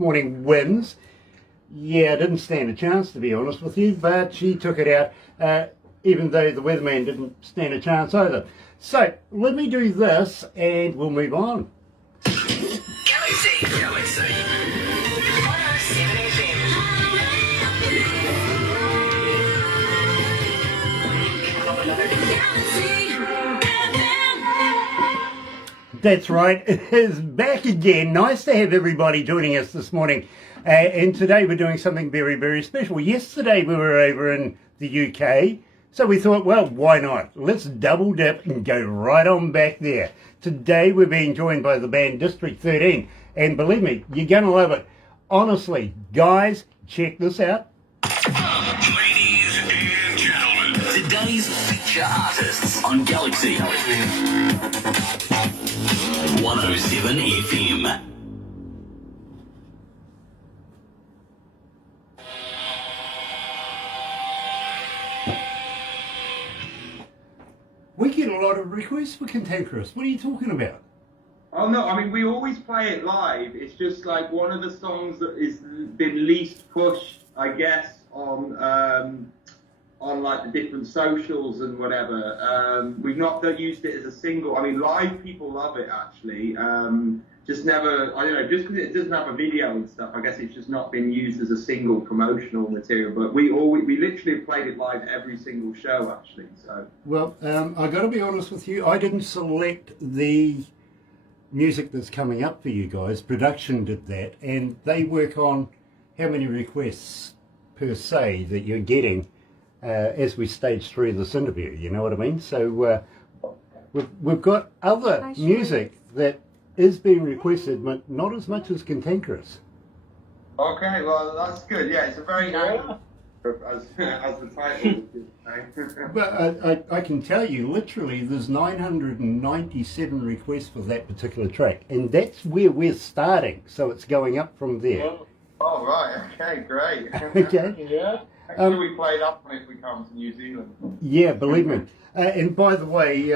morning wins. Yeah, didn't stand a chance, to be honest with you, but she took it out, even though the weatherman didn't stand a chance either. So, let me do this and we'll move on. Galaxy 107 FM. That's right, it is back again. Nice to have everybody joining us this morning. And today we're doing something very, very special. Yesterday we were over in the UK, so we thought, well, why not? Let's double dip and go right on back there. Today we're being joined by the band District 13, and believe me, you're going to love it. Honestly, guys, check this out. Ladies and gentlemen, today's feature artists on Galaxy 107 FM. We get a lot of requests for Cantankerous. What are you talking about? Oh no, I mean we always play it live. It's just like one of the songs that is been least pushed, I guess, on like the different socials and whatever. We've not used it as a single. I mean, live people love it actually. Just never, I don't know, just because it doesn't have a video and stuff. I guess it's just not been used as a single promotional material. But we literally played it live every single show actually. So. Well, I got to be honest with you. I didn't select the music that's coming up for you guys. Production did that, and they work on how many requests per se that you're getting as we stage through this interview. You know what I mean? So we've got other music that is being requested, but not as much as Cantankerous. Okay, well that's good. Yeah, it's a very as the title is saying. But I can tell you, literally, there's 997 requests for that particular track, and that's where we're starting. So it's going up from there. Oh right, okay, great. Okay. Yeah. Actually, we played up on it if we come to New Zealand. Yeah, believe me. And by the way,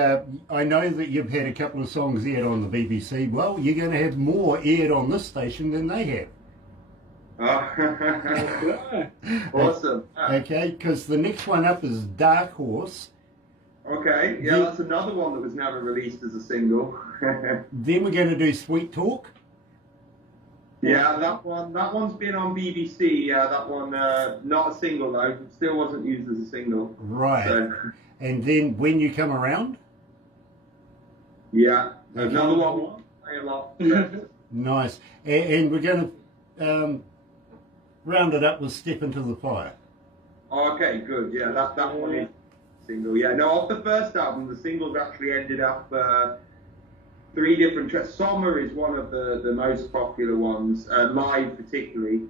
I know that you've had a couple of songs aired on the BBC. Well, you're going to have more aired on this station than they have. Oh. Awesome. Okay, because the next one up is Darkhorse. Okay, yeah, that's another one that was never released as a single. Then we're going to do Sweet Talk. Yeah, that one's been on BBC. Yeah, that one, not a single though. It still wasn't used as a single. Right. So. And then When You Come Around. Yeah, another one we play a lot. Nice. And we're going to round it up with Step Into the Fire. Okay, good. Yeah, that one is single. Yeah, no, off the first album, the singles actually ended up 3 different tracks. Summer is one of the most popular ones, live particularly.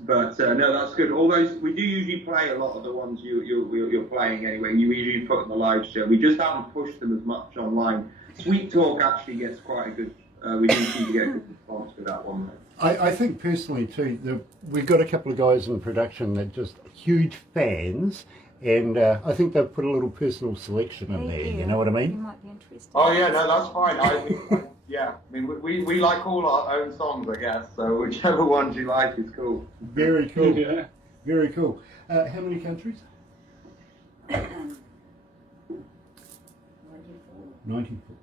But no, that's good. All those we do usually play a lot of the ones you're playing anyway. You usually put on the live show. We just haven't pushed them as much online. Sweet Talk actually gets quite a good. We do seem to get a good response for that one. I think personally too, we've got a couple of guys in production that just huge fans, and I think they've put a little personal selection in there. You know what I mean? You might be interested. Oh yeah, no, that's fine. Yeah, I mean, we like all our own songs, I guess, so whichever ones you like is cool. Very cool. Yeah. Very cool. How many countries? 94.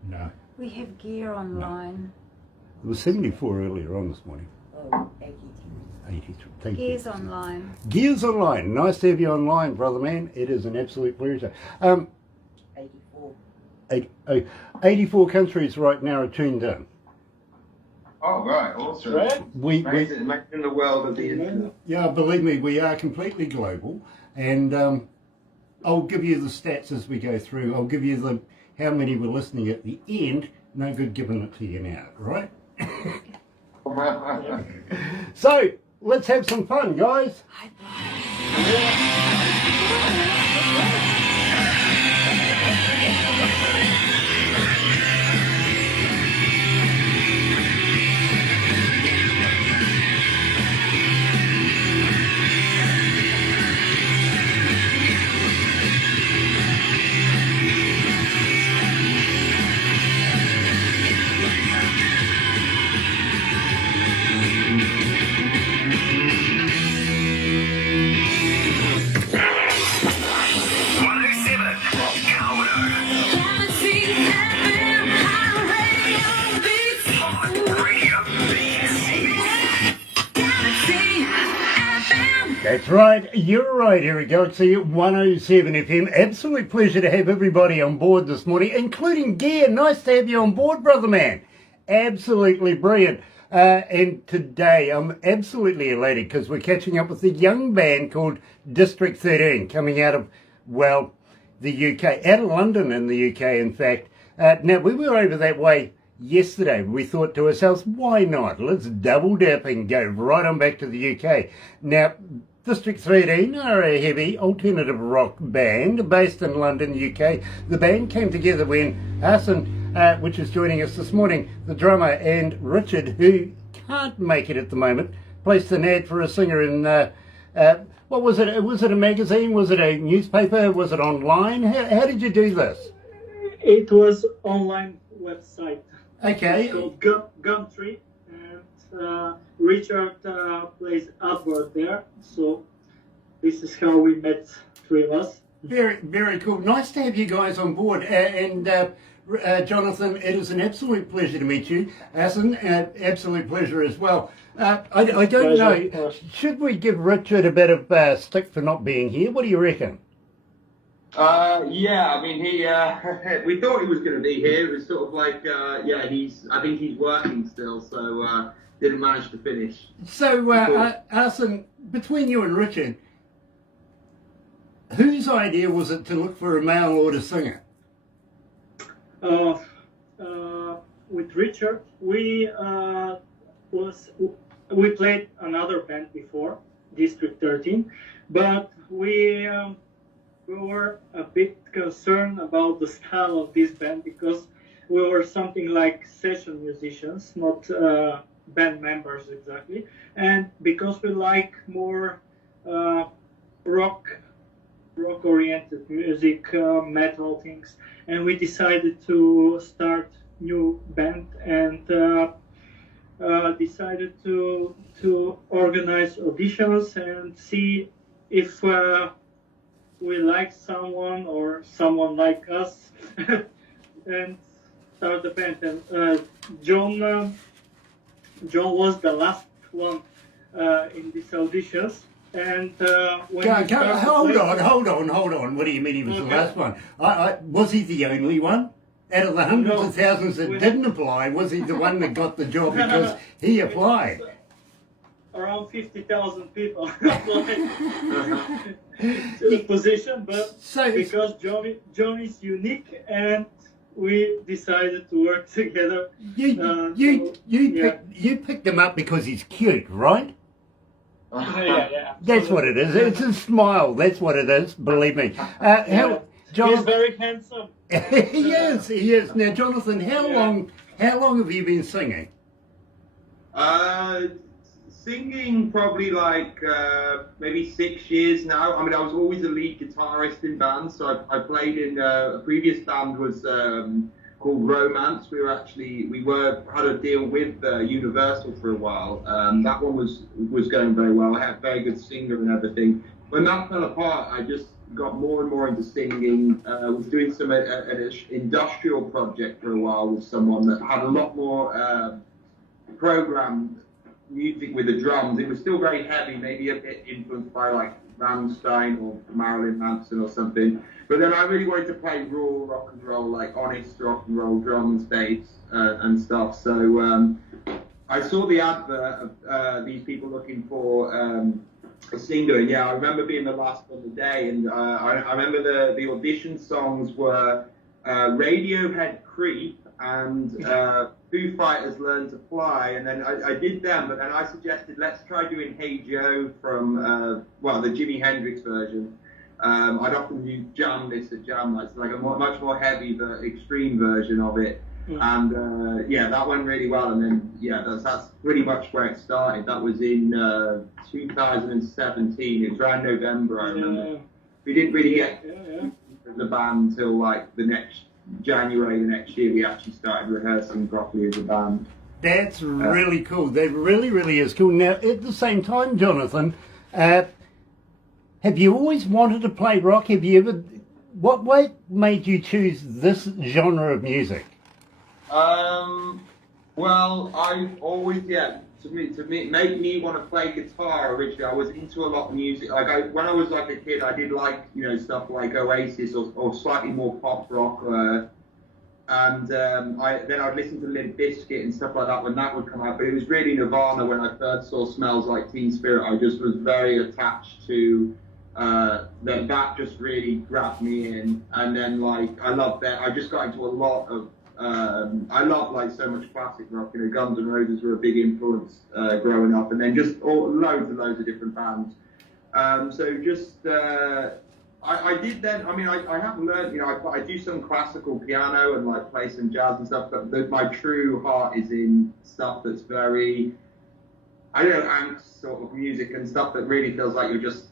No. We have gear online. There was 74 earlier on this morning. Oh, 83. Thank you. Gears online. Gears online. Nice to have you online, brother man. It is an absolute pleasure. 84. 84 countries right now are tuned in. Oh, right, awesome. Right? We in the world of the internet. Yeah, believe me, we are completely global, and I'll give you the stats as we go through. I'll give you how many were listening at the end. No good giving it to you now, right? So, let's have some fun, guys. That's right, you're right here at Galaxy 107 FM. Absolute pleasure to have everybody on board this morning, including Gear. Nice to have you on board, brother man. Absolutely brilliant. And today I'm absolutely elated because we're catching up with a young band called District 13, coming out of, well, the UK, out of London in the UK, in fact. Now, we were over that way yesterday. We thought to ourselves, why not? Let's double dip and go right on back to the UK. Now, District 13 are a heavy alternative rock band based in London, UK. The band came together when Hassan, which is joining us this morning, the drummer, and Richard, who can't make it at the moment, placed an ad for a singer in, what was it? Was it a magazine? Was it a newspaper? Was it online? How did you do this? It was online website. Okay. It's called Gumtree, and Richard plays advert there. So this is how we met, three of us. Very, very cool. Nice to have you guys on board. Jonathan, it is an absolute pleasure to meet you. Hassan, absolute pleasure as well. I don't Pleasure. know. Should we give Richard a bit of stick for not being here? What do you reckon? Yeah, I mean, he, we thought he was going to be here. It was sort of like, yeah, I think he's working still, so didn't manage to finish. So, Hassan, between you and Richard, whose idea was it to look for a male order singer? With Richard, we played another band before, District 13, but we were a bit concerned about the style of this band because we were something like session musicians, not band members exactly, and because we like more rock-oriented music, metal things, and we decided to start new band and decided to organize auditions and see if we like someone or someone like us and start the band. And John was the last one in these auditions. And when hold on. What do you mean he was the last one? Was he the only one? Out of the hundreds of thousands that didn't apply, was he the one that got the job because he applied? Around 50,000 people applied to the position, but because John is unique and we decided to work together. You picked him up because he's cute, right? Yeah. That's what it is. It's his smile. That's what it is. Believe me. He's very handsome. He is. Now, Jonathan, how long have you been singing? Singing probably like maybe 6 years now. I mean, I was always a lead guitarist in bands, so I played in a previous band was called Romance. We had a deal with Universal for a while. That one was going very well. I had a very good singer and everything. When that fell apart, I just got more and more into singing. Was doing some an industrial project for a while with someone that had a lot more programmed music with the drums. It was still very heavy, maybe a bit influenced by like Rammstein or Marilyn Manson or something. But then I really wanted to play raw rock and roll, like honest rock and roll drums, bass, and stuff. So I saw the advert of these people looking for a singer. Yeah, I remember being the last on the day, and I remember the audition songs were Radiohead, Creep, and Foo Fighters, Learn to Fly, and then I did them, but then I suggested let's try doing Hey Joe from the Jimi Hendrix version. I'd often jam this at jam nights, like a much more heavy, the extreme version of it. And that went really well. And then that's pretty much where it started. That was in 2017. It was around November, I remember. We didn't really get the band until like the next January the next year. We actually started rehearsing properly as a band. That's really cool. That really, really is cool. Now, at the same time, Jonathan, have you always wanted to play rock? Have you ever? What made you choose this genre of music? Well, I've always, to me, made me want to play guitar originally. I was into a lot of music. When I was like a kid, I did like, stuff like Oasis or slightly more pop rock. And I'd listen to Limp Bizkit and stuff like that when that would come out. But it was really Nirvana when I first saw Smells Like Teen Spirit. I just was very attached to that just really grabbed me in. And then I loved that. I just got into a lot of I love so much classic rock. Guns N' Roses were a big influence growing up, and then just loads of different bands. I did then. I mean, I have learned. I do some classical piano and play some jazz and stuff. But my true heart is in stuff that's very, angst sort of music and stuff that really feels like you're just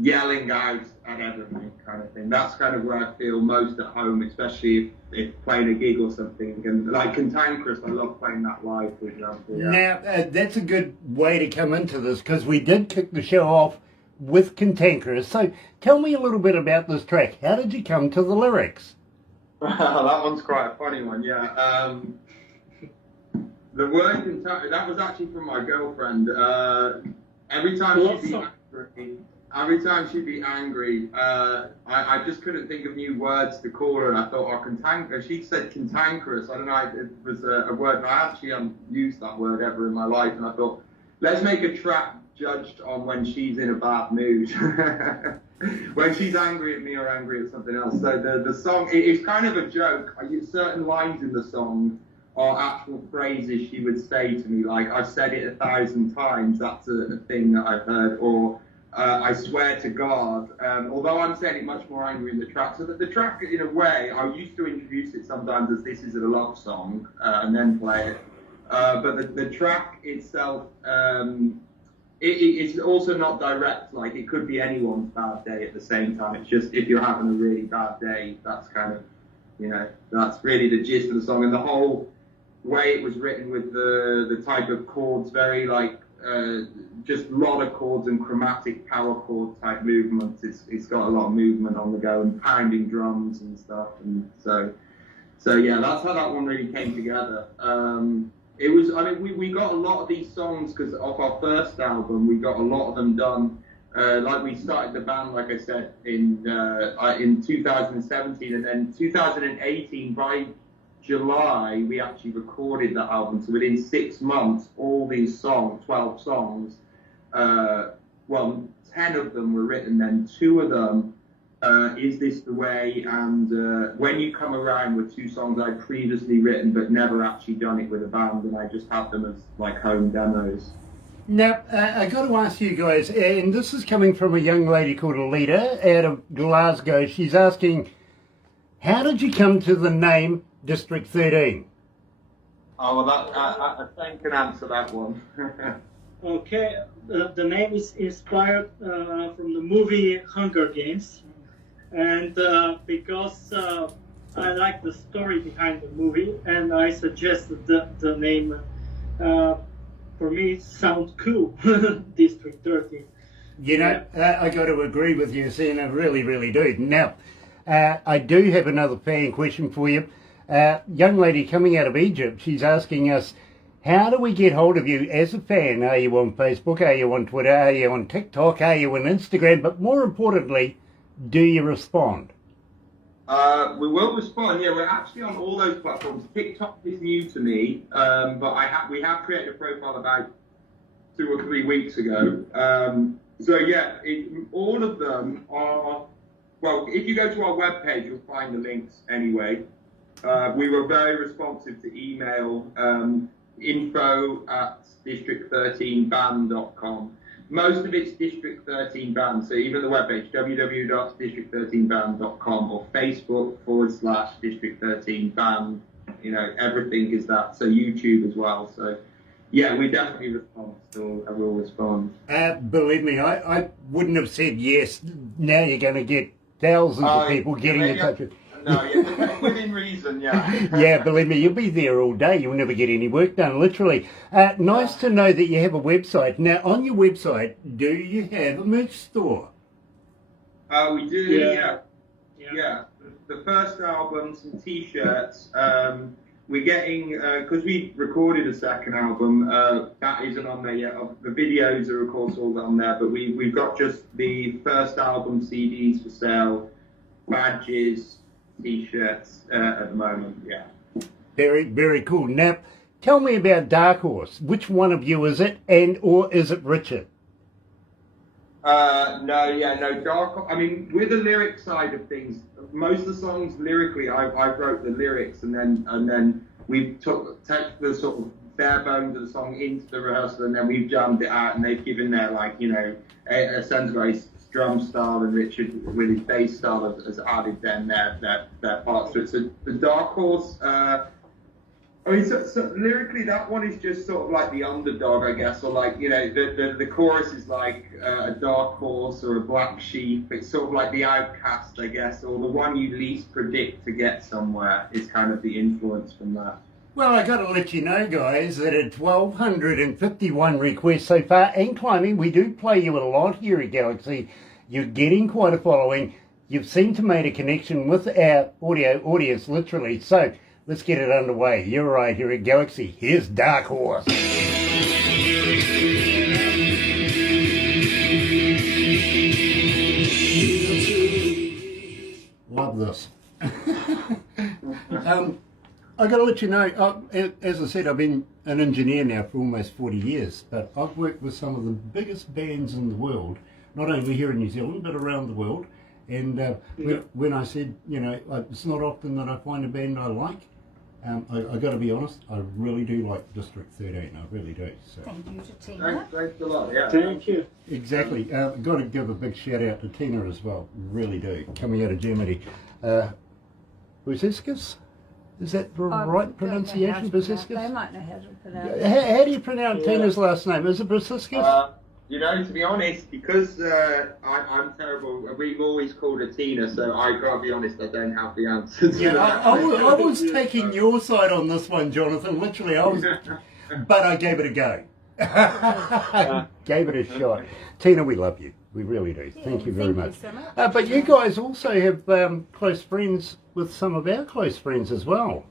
yelling out at everything kind of thing. That's kind of where I feel most at home, especially if playing a gig or something. And like Cantankerous, I love playing that live, for example. Yeah. Now, that's a good way to come into this, because we did kick the show off with Cantankerous. So tell me a little bit about this track. How did you come to the lyrics? That one's quite a funny one, yeah. The word Cantankerous, that was actually from my girlfriend. Every time she'd be angry, I just couldn't think of new words to call her, and I thought, cantankerous. She said cantankerous. I don't know, it was a word, but I actually haven't used that word ever in my life, and I thought, let's make a track judged on when she's in a bad mood. When she's angry at me or angry at something else. So the song, it's kind of a joke. I use certain lines in the song are actual phrases she would say to me, like, I've said it 1,000 times, that's a thing that I've heard, or I swear to God, although I'm saying it much more angry in the track. So that the track, in a way, I used to introduce it sometimes as this is a love song and then play it. But the track itself, it's also not direct. Like, it could be anyone's bad day at the same time. It's just if you're having a really bad day, that's kind of, that's really the gist of the song. And the whole way it was written with the type of chords, very just a lot of chords and chromatic power chord type movements. It's got a lot of movement on the go and pounding drums and stuff. And so yeah, that's how that one really came together. It was, we got a lot of these songs because of our first album, we got a lot of them done. We started the band, like I said, in 2017, and then 2018 by July, we actually recorded that album. So within 6 months, all these songs, 12 songs, 10 of them were written, then 2 of them, Is This the Way, and When You Come Around were 2 songs I'd previously written, but never actually done it with a band, and I just had them as home demos. Now, I got to ask you guys, and this is coming from a young lady called Alita out of Glasgow. She's asking, how did you come to the name District 13? Oh, well, I can answer that one. Okay, the name is inspired from the movie Hunger Games, and because I like the story behind the movie, and I suggested the name. For me, it sounds cool, District 13. I got to agree with you, see, and I really, really do. Now, I do have another fan question for you. Young lady coming out of Egypt, she's asking us, how do we get hold of you as a fan? Are you on Facebook? Are you on Twitter? Are you on TikTok? Are you on Instagram? But more importantly, do you respond? We will respond. Yeah, we're actually on all those platforms. TikTok is new to me, but we have created a profile about 2 or 3 weeks ago. All of them are. Well, if you go to our webpage, you'll find the links anyway. We were very responsive to email, info@district13band.com. Most of it's District 13 Band, so even the webpage, www.district13band.com, or Facebook/District 13 Band, everything is that, so YouTube as well. So yeah, we definitely respond, so I will respond. Believe me, I wouldn't have said yes. Now you're going to get thousands of people getting in touch with. No, yeah, within reason, yeah. Yeah, believe me, you'll be there all day. You'll never get any work done, literally. Nice to know that you have a website. Now, on your website, do you have a merch store? We do, yeah. The first album, some T-shirts. we're getting, because we recorded a second album, that isn't on there yet. The videos are, of course, all on there, but we've got just the first album CDs for sale, badges, T-shirts at the moment, yeah. Very, very cool. Now, tell me about Darkhorse. Which one of you is it, or is it Richard? No, Dark. I mean, with the lyric side of things, most of the songs lyrically, I wrote the lyrics, and then we took the sort of bare bones of the song into the rehearsal, and then we've jammed it out, and they've given their, like, you know, a sense drum style, and Richard with his bass style has added then their parts to it. So the Darkhorse. I mean, so lyrically, that one is just sort of like the underdog, I guess, or like, you know, the chorus is like a dark horse or a black sheep. It's sort of like the outcast, I guess, or the one you least predict to get somewhere is kind of the influence from that. Well, I got to let you know, guys, that at 1,251 requests so far and climbing, we do play you a lot here at Galaxy. You're getting quite a following. You've seemed to make a connection with our audio audience, literally. So let's get it underway. You're right here at Galaxy. Here's Darkhorse. Love this. I got to let you know, as I said, I've been an engineer now for almost 40 years, but I've worked with some of the biggest bands in the world, not only here in New Zealand, but around the world. And when I said, you know, it's not often that I find a band I like, I got to be honest, I really do like District 13, I really do. So. Thank you to Tina. Thanks a lot, yeah. Thank you. Exactly. Got to give a big shout out to Tina as well, really do, coming out of Germany. Buziscus? Is that the right pronunciation, Buziscus? They might know how to pronounce How do you pronounce Tina's last name? Is it Buziscus? You know, to be honest, because I'm terrible, we've always called her Tina, so I gotta be honest, I don't have the answer to Yeah, that. I was taking your side on this one, Jonathan. Literally, I was, but I gave it a go. Gave it a shot. Tina, we love you. We really do. Thank you very much. So much. But you guys also have close friends with some of our close friends as well.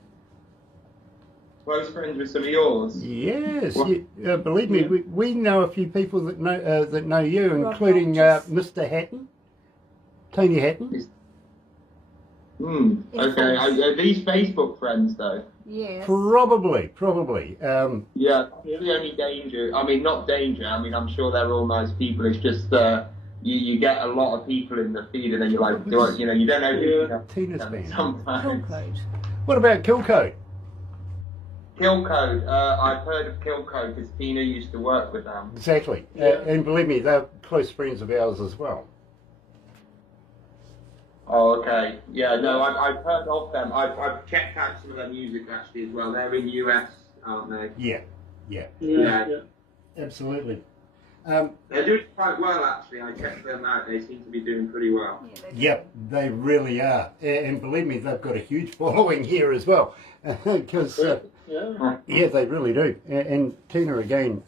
Close friends with some of yours? Yes, believe me, we know a few people that know you, Rob including Rogers. Mr. Hatton, Tony Hatton. Okay. Are these Facebook friends though? Yes. Probably. Yeah, the only danger, I mean, not danger, I mean, I'm sure they're all nice people, it's just you get a lot of people in the feed and then you're like, you know, you don't know who Tina's band. sometimes. Code. What about Killcode? Killcode, I've heard of Killcode because Tina used to work with them. Exactly. Yeah. And believe me, they're close friends of ours as well. Oh, okay. Yeah, no, I've heard of them. I've checked out some of their music actually as well. They're in US, aren't they? Yeah. Yeah. Absolutely. They're doing quite well actually. I checked them out. They seem to be doing pretty well. Yep, they really are. And believe me, they've got a huge following here as well. Because, yeah, they really do. And Tina, again,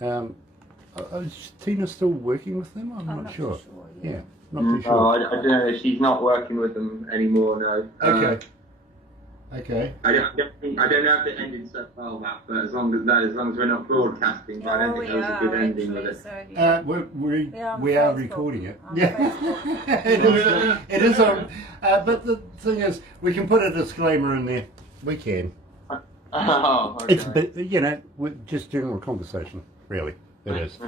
is Tina still working with them? I'm not sure. Yeah, not too sure. Oh, I don't know. She's not working with them anymore, no. Okay. I don't know if it ended so well, but as long as we're not broadcasting, but I don't think there was a good ending with it. So, yeah. We are recording it. Yeah, it is on. But the thing is, we can put a disclaimer in there. We can. Oh, okay. It's, you know, just general conversation. Really, it is.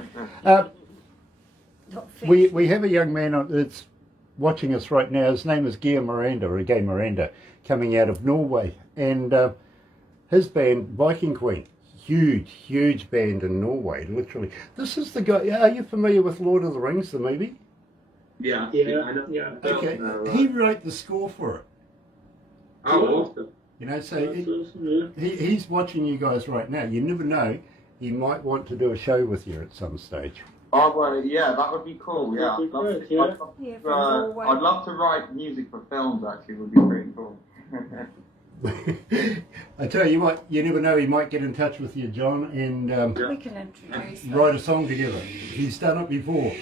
We have a young man that's watching us right now. His name is Gay Miranda, coming out of Norway, and his band Viking Queen, huge band in Norway. Literally, this is the guy. Are you familiar with Lord of the Rings, the movie? Yeah. Okay, he wrote the score for it. Oh, awesome. You know, so he's watching you guys right now. You never know, he might want to do a show with you at some stage. Oh, well, yeah, that would be cool, yeah. I'd love to write music for films, actually, would be pretty cool. I tell you what, you never know, he might get in touch with you, John, and We can introduce write a song together. He's done it before.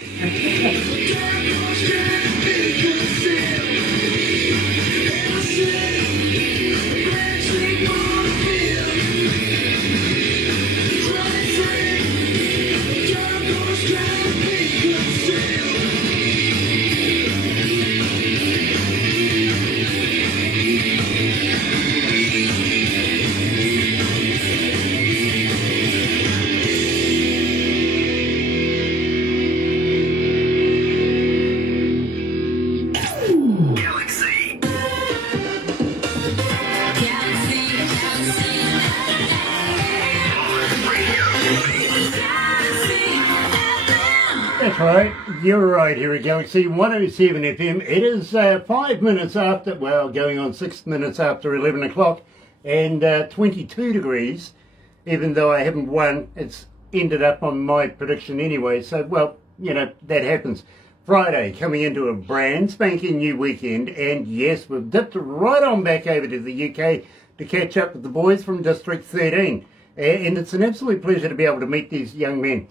That's right. You're right here at Galaxy 107 FM. It is 5 minutes after, well, going on 6 minutes after 11 o'clock and 22 degrees. Even though I haven't won, it's ended up on my prediction anyway. So, well, you know, that happens. Friday, coming into a brand spanking new weekend. And yes, we've dipped right on back over to the UK to catch up with the boys from District 13. And it's an absolute pleasure to be able to meet these young men.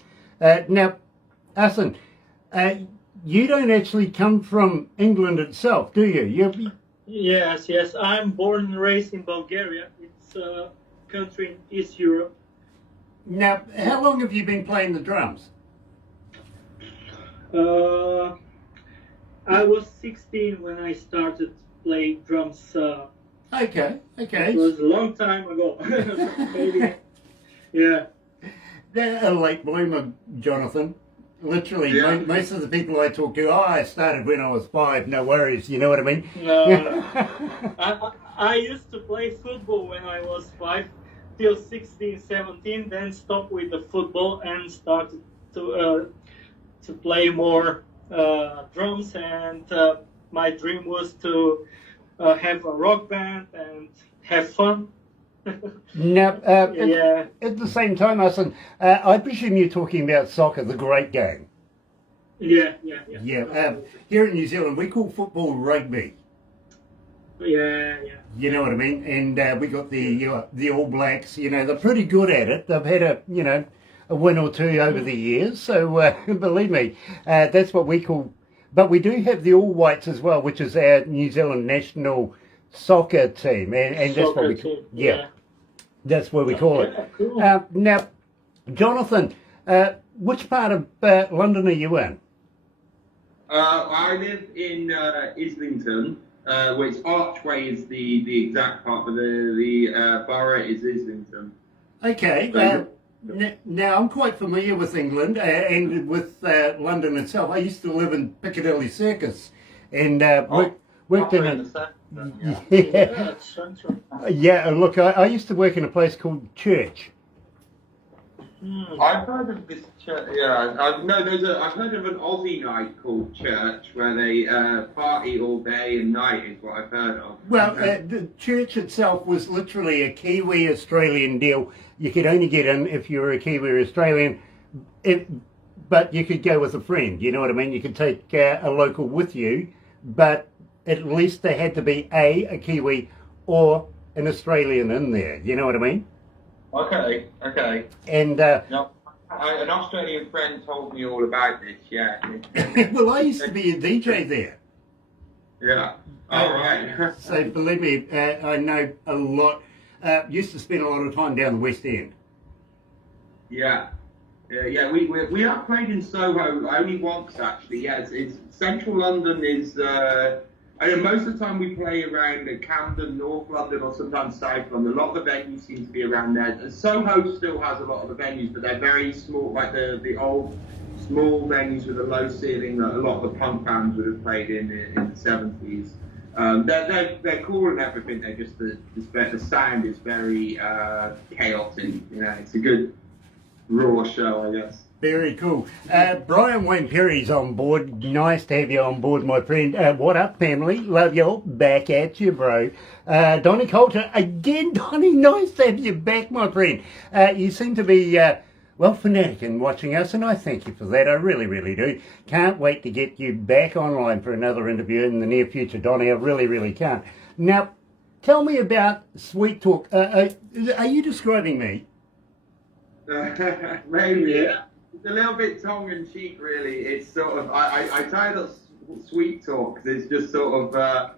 Now, Asen, you don't actually come from England itself, do you? Yes. I'm born and raised in Bulgaria. It's a country in East Europe. Now, how long have you been playing the drums? I was 16 when I started playing drums. Okay. It was a long time ago. Maybe. Yeah. They're a late bloomer, Jonathan. Literally, Yeah. most of the people I talk to, I started when I was 5, no worries, you know what I mean? No. I used to play football when I was 5 till 16, 17, then stopped with the football and started to play more drums, and my dream was to have a rock band and have fun. Now, Yeah. at the same time, Asen, I presume you're talking about soccer, the great game. Yeah. Yeah, here in New Zealand, we call football rugby. Yeah. You know what I mean? And we got the All Blacks. You know, they're pretty good at it. They've had a win or two over the years. So believe me, that's what we call. But we do have the All Whites as well, which is our New Zealand national soccer team, and that's what we call. Yeah, that's what we call it. Cool. Now, Jonathan, which part of London are you in? I live in Islington, which Archway is the exact part, but the borough is Islington. Okay. Now, I'm quite familiar with England and with London itself. I used to live in Piccadilly Circus and worked in a... Yeah, look, I used to work in a place called Church. I've heard of this church. Yeah, I've heard of an Aussie night called Church, where they party all day and night. Is what I've heard of. Well, the Church itself was literally a Kiwi Australian deal. You could only get in if you were a Kiwi Australian, but you could go with a friend. You know what I mean? You could take a local with you, but at least there had to be a Kiwi or an Australian in there. You know what I mean? Okay. And No, an Australian friend told me all about this. Yeah. well, I used to be a DJ there. Yeah. All right. So believe me, I know a lot. Used to spend a lot of time down the West End. Yeah. We have played in Soho only once actually. Yeah, it's Central London is. I know most of the time we play around Camden, North London, or sometimes South London. A lot of the venues seem to be around there. And Soho still has a lot of the venues, but they're very small, like the old small venues with a low ceiling that a lot of the punk bands would have played in the 70s. They're cool and everything. They're just the sound is very chaotic. You know, it's a good raw show, I guess. Very cool. Brian Wayne Perry's on board. Nice to have you on board, my friend. What up, family? Love you all. Back at you, bro. Donnie Coulter. Again, Donnie, nice to have you back, my friend. You seem to be, fanatic in watching us, and I thank you for that. I really, really do. Can't wait to get you back online for another interview in the near future, Donnie. I really, really can't. Now, tell me about Sweet Talk. Are you describing me? Maybe. Yeah. It's a little bit tongue-in-cheek, really. It's sort of, I title it Sweet Talk, because it's just sort of,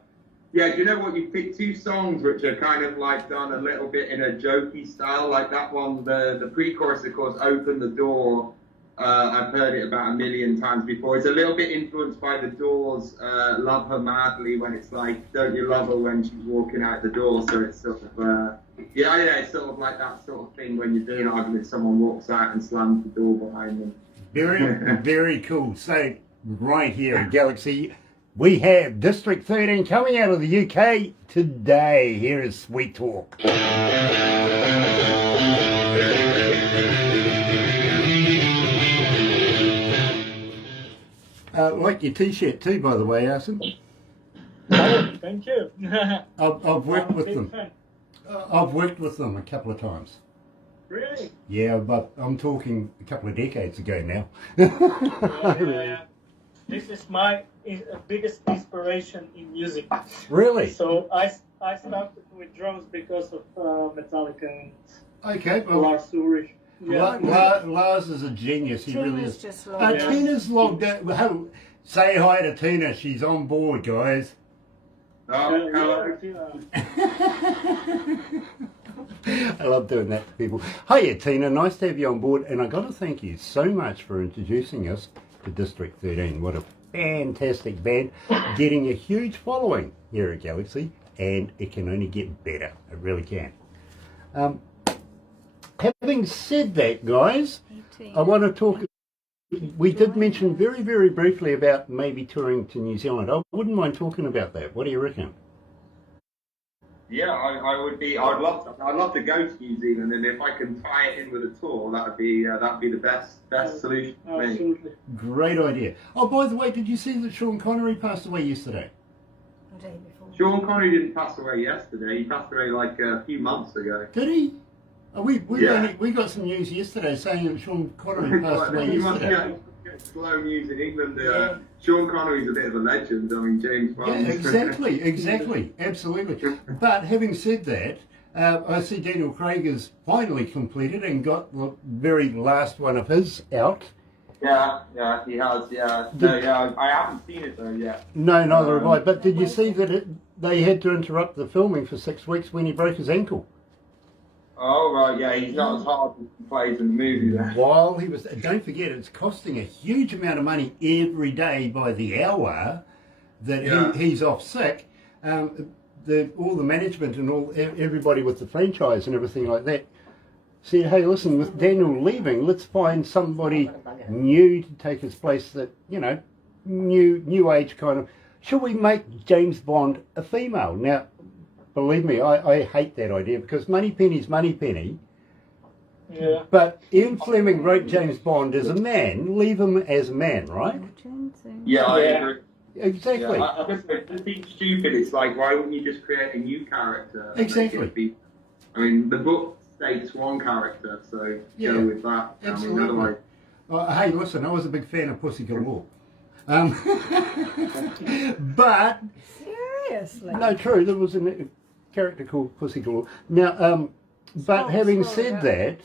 do you know what, you pick two songs which are kind of like done a little bit in a jokey style, like that one, the pre-chorus, of course, Open the Door. I've heard it about a million times before. It's a little bit influenced by the Doors' Love Her Madly, when it's like, don't you love her when she's walking out the door, so it's sort of, it's sort of like that sort of thing when you're doing an argument, someone walks out and slams the door behind them. Very, very cool. So, right here at Galaxy, we have District 13 coming out of the UK today. Here is Sweet Talk. Like your t-shirt too, by the way, Arsene. Oh, thank you. I've worked I'm a with big them. fan. I've worked with them a couple of times. Really? Yeah, but I'm talking a couple of decades ago now. Yeah. This is my biggest inspiration in music. Really? So I started with drums because of Metallica and Okay, well, Lars Ulrich. Yeah. Lars is a genius. He really Tina's is. just logged in. Tina's logged out. Well, say hi to Tina. She's on board, guys. Oh, hello. I love doing that to people. Hiya, Tina. Nice to have you on board. And I got to thank you so much for introducing us to District 13. What a fantastic band. Getting a huge following here at Galaxy. And it can only get better. It really can. Having said that, guys, I want to talk. We did mention very, very briefly about maybe touring to New Zealand. I wouldn't mind talking about that. What do you reckon? Yeah, I would be. I'd love to go to New Zealand, and if I can tie it in with a tour, that'd be the best solution for me. Absolutely. Great idea. Oh, by the way, did you see that Sean Connery passed away yesterday? The day before. Sean Connery didn't pass away yesterday. He passed away like a few months ago. Did he? Oh, we Yeah. got some news yesterday saying that Sean Connery passed away You must yesterday. get slow news in England. Sean Connery's a bit of a legend. I mean, James Yeah, Bond. exactly, absolutely. But having said that, I see Daniel Craig has finally completed and got the very last one of his out. Yeah, he has. Yeah, no, yeah, I haven't seen it though yet. No, neither have I. But did you see that they had to interrupt the filming for 6 weeks when he broke his ankle? Oh right, yeah, he's not as hard as he plays in the movie then. While he was, don't forget, it's costing a huge amount of money every day by the hour that he's off sick. All the management and everybody with the franchise and everything like that said, hey, listen, with Daniel leaving, let's find somebody new to take his place that, new age kind of. Should we make James Bond a female? Now, believe me, I hate that idea because Moneypenny's Moneypenny. Yeah. But Ian Fleming wrote James Bond as a man. Leave him as a man, right? Yeah, I agree. Exactly. Yeah, I guess it's being stupid. It's like, why wouldn't you just create a new character? and make Exactly. it be- I mean, the book states one character, so Yeah, go with that. absolutely. I mean, otherwise, Hey, listen, I was a big fan of Pussy Galore. But, Seriously? no, true, there was a character called Pussy Galore. Now, but having said that,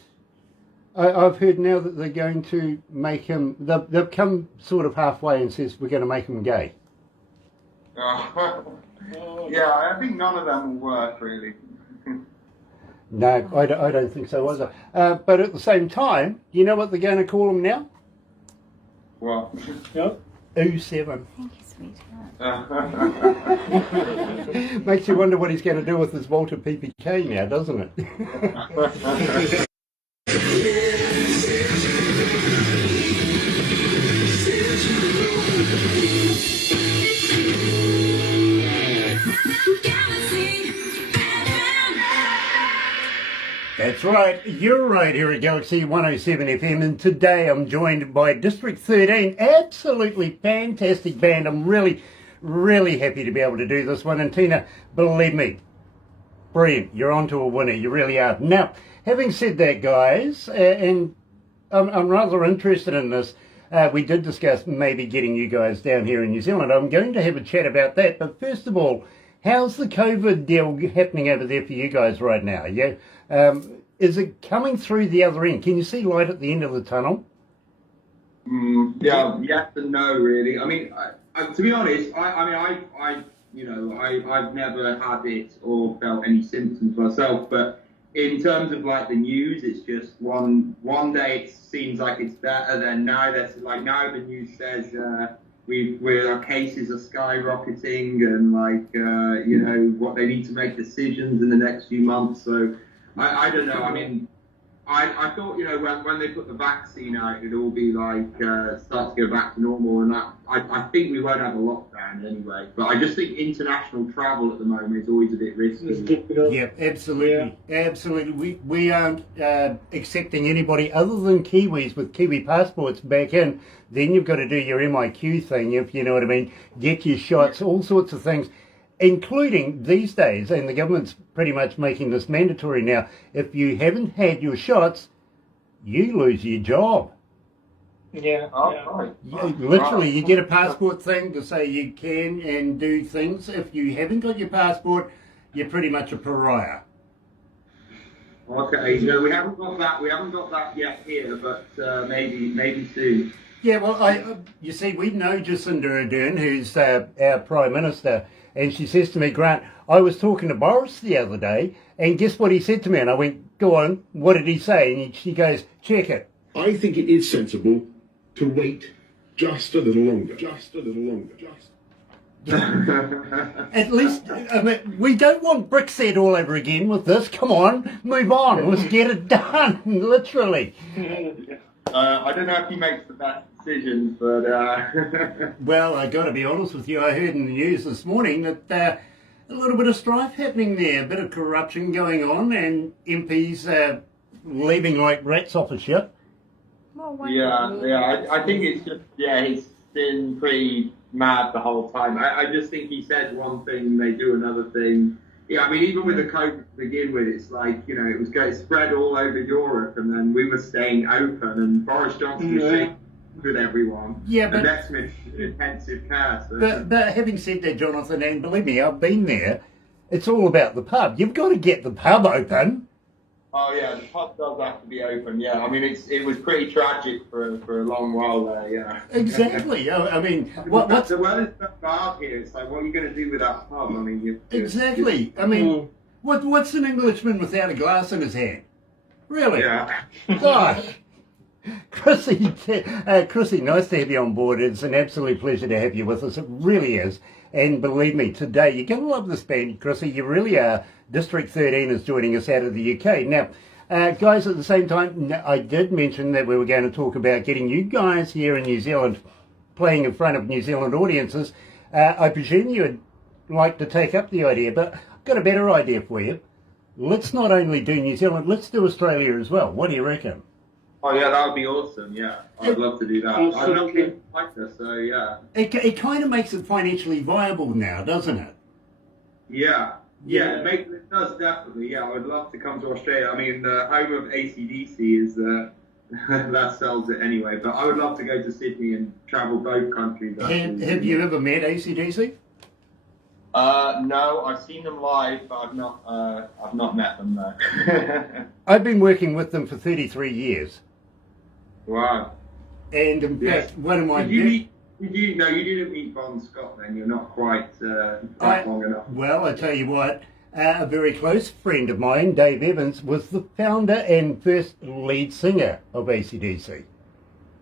I've heard now that they're going to make him, they've come sort of halfway and says we're going to make him gay. yeah, I think none of them will work really. No, I don't think so either. But at the same time, you know what they're going to call him now? What? Yep. 07. Thank you, sweetheart. Makes you wonder what he's going to do with his Walter PPK now, doesn't it? That's right, you're right here at Galaxy 107 FM, and today I'm joined by District 13, absolutely fantastic band. I'm really, really happy to be able to do this one, and Tina, believe me, brilliant, you're onto a winner, you really are. Now, having said that, guys, and I'm rather interested in this, we did discuss maybe getting you guys down here in New Zealand. I'm going to have a chat about that, but first of all, how's the COVID deal happening over there for you guys right now? Yeah, is it coming through the other end? Can you see light at the end of the tunnel? Yeah, yes and no, really. I mean, to be honest, I've never had it or felt any symptoms myself, but in terms of like the news, it's just one day it seems like it's better, then now the news says our cases are skyrocketing and what they need to make decisions in the next few months. So I don't know. I mean, I thought, when they put the vaccine out, it'd all be like, start to go back to normal. And I think we won't have a lockdown anyway. But I just think international travel at the moment is always a bit It's risky. difficult. Yeah, absolutely. Absolutely. We aren't accepting anybody other than Kiwis with Kiwi passports back in. Then you've got to do your MIQ thing, if you know what I mean. Get your shots, all sorts of things, including these days, and the government's pretty much making this mandatory now. If you haven't had your shots, you lose your job. Yeah. Oh, yeah. right. Literally, you get a passport thing to say you can and do things. If you haven't got your passport, you're pretty much a pariah. Okay, we haven't got that. We haven't got that yet here, but maybe soon. Yeah, well, you see, we know Jacinda Ardern, who's our Prime Minister, and she says to me, Grant, I was talking to Boris the other day, and guess what he said to me? And I went, go on, what did he say? And she goes, check it. I think it is sensible to wait just a little longer. Just a little longer. At least, I mean, we don't want Brexit all over again with this. Come on, move on. Let's get it done, literally. I don't know if he makes the best decisions, but... Well, I got to be honest with you. I heard in the news this morning that a little bit of strife happening there, a bit of corruption going on, and MPs leaving like rats off a ship. Well, I think it's just, he's been pretty mad the whole time. I just think he says one thing, they do another thing. Yeah, I mean, even with the COVID to begin with, it's like, it was going spread all over Europe, and then we were staying open, and Boris Johnson was saying with everyone. Yeah, but... And next minute, intensive care. So But having said that, Jonathan, and believe me, I've been there, it's all about the pub. You've got to get the pub open. Oh yeah, the pub does have to be open. Yeah, I mean it was pretty tragic for a long while there. Yeah. Exactly. I mean, what's there's no bar here. It's like, what are you going to do with that pub? I mean, exactly? I mean, what's an Englishman without a glass in his hand? Really? Yeah. Gosh. Chrissy, nice to have you on board. It's an absolute pleasure to have you with us. It really is. And believe me, today, you're going to love this band, Chrissy. You really are. District 13 is joining us out of the UK. Now, guys, at the same time, I did mention that we were going to talk about getting you guys here in New Zealand playing in front of New Zealand audiences. I presume you would like to take up the idea, but I've got a better idea for you. Let's not only do New Zealand, let's do Australia as well. What do you reckon? Oh yeah, that would be awesome. Yeah, I'd love to do that. I love Absolutely. it like this, so yeah. It kind of makes it financially viable now, doesn't it? Yeah, it does definitely. Yeah, I would love to come to Australia. I mean, the home of AC/DC is that sells it anyway. But I would love to go to Sydney and travel both countries. Have you ever met AC/DC? No, I've seen them live, but I've not met them though. I've been working with them for 33 years. Wow. And in fact, one of my... You didn't meet Bon Scott then. You're not quite long enough. Well, I tell you what, a very close friend of mine, Dave Evans, was the founder and first lead singer of AC/DC.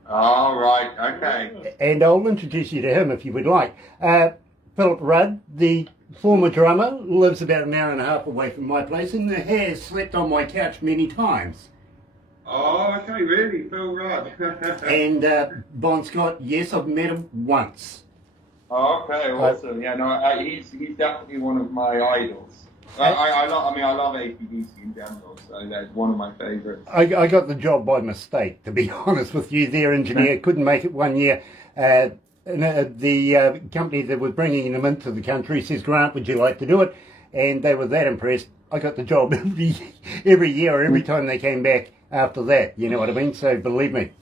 All right, okay. And I'll introduce you to him if you would like. Philip Rudd, the former drummer, lives about an hour and a half away from my place and has slept on my couch many times. Oh, okay, really? Phil Rudd. And Bon Scott, yes, I've met him once. Oh, okay, awesome. Yeah, no, he's definitely one of my idols. I love AC/DC in general, so that's one of my favourites. I got the job by mistake, to be honest with you. Their engineer couldn't make it one year. The company that was bringing them into the country says, Grant, would you like to do it? And they were that impressed. I got the job every year or every time they came back after that. You know what I mean? So believe me,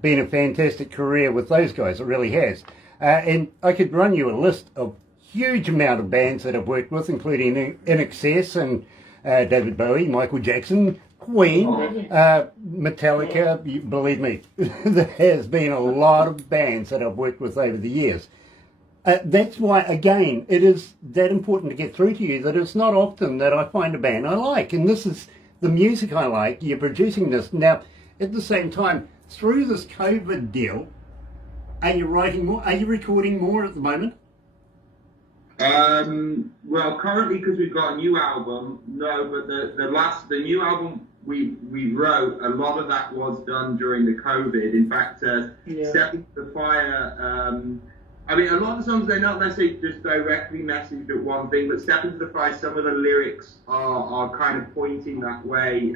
been a fantastic career with those guys. It really has. And I could run you a list of huge amount of bands that I've worked with, including In Excess and David Bowie, Michael Jackson, Queen, Metallica. Believe me, there has been a lot of bands that I've worked with over the years. That's why, again, it is that important to get through to you that it's not often that I find a band I like. And this is the music I like. You're producing this. Now, at the same time, through this COVID deal, are you writing more? Are you recording more at the moment? Well, currently, because we've got a new album, no, but the new album we wrote, a lot of that was done during the COVID. In fact, Stepping to the Fire, I mean, a lot of the songs, they're not necessarily just directly messaged at one thing, but Stepping to the Fire, some of the lyrics are kind of pointing that way,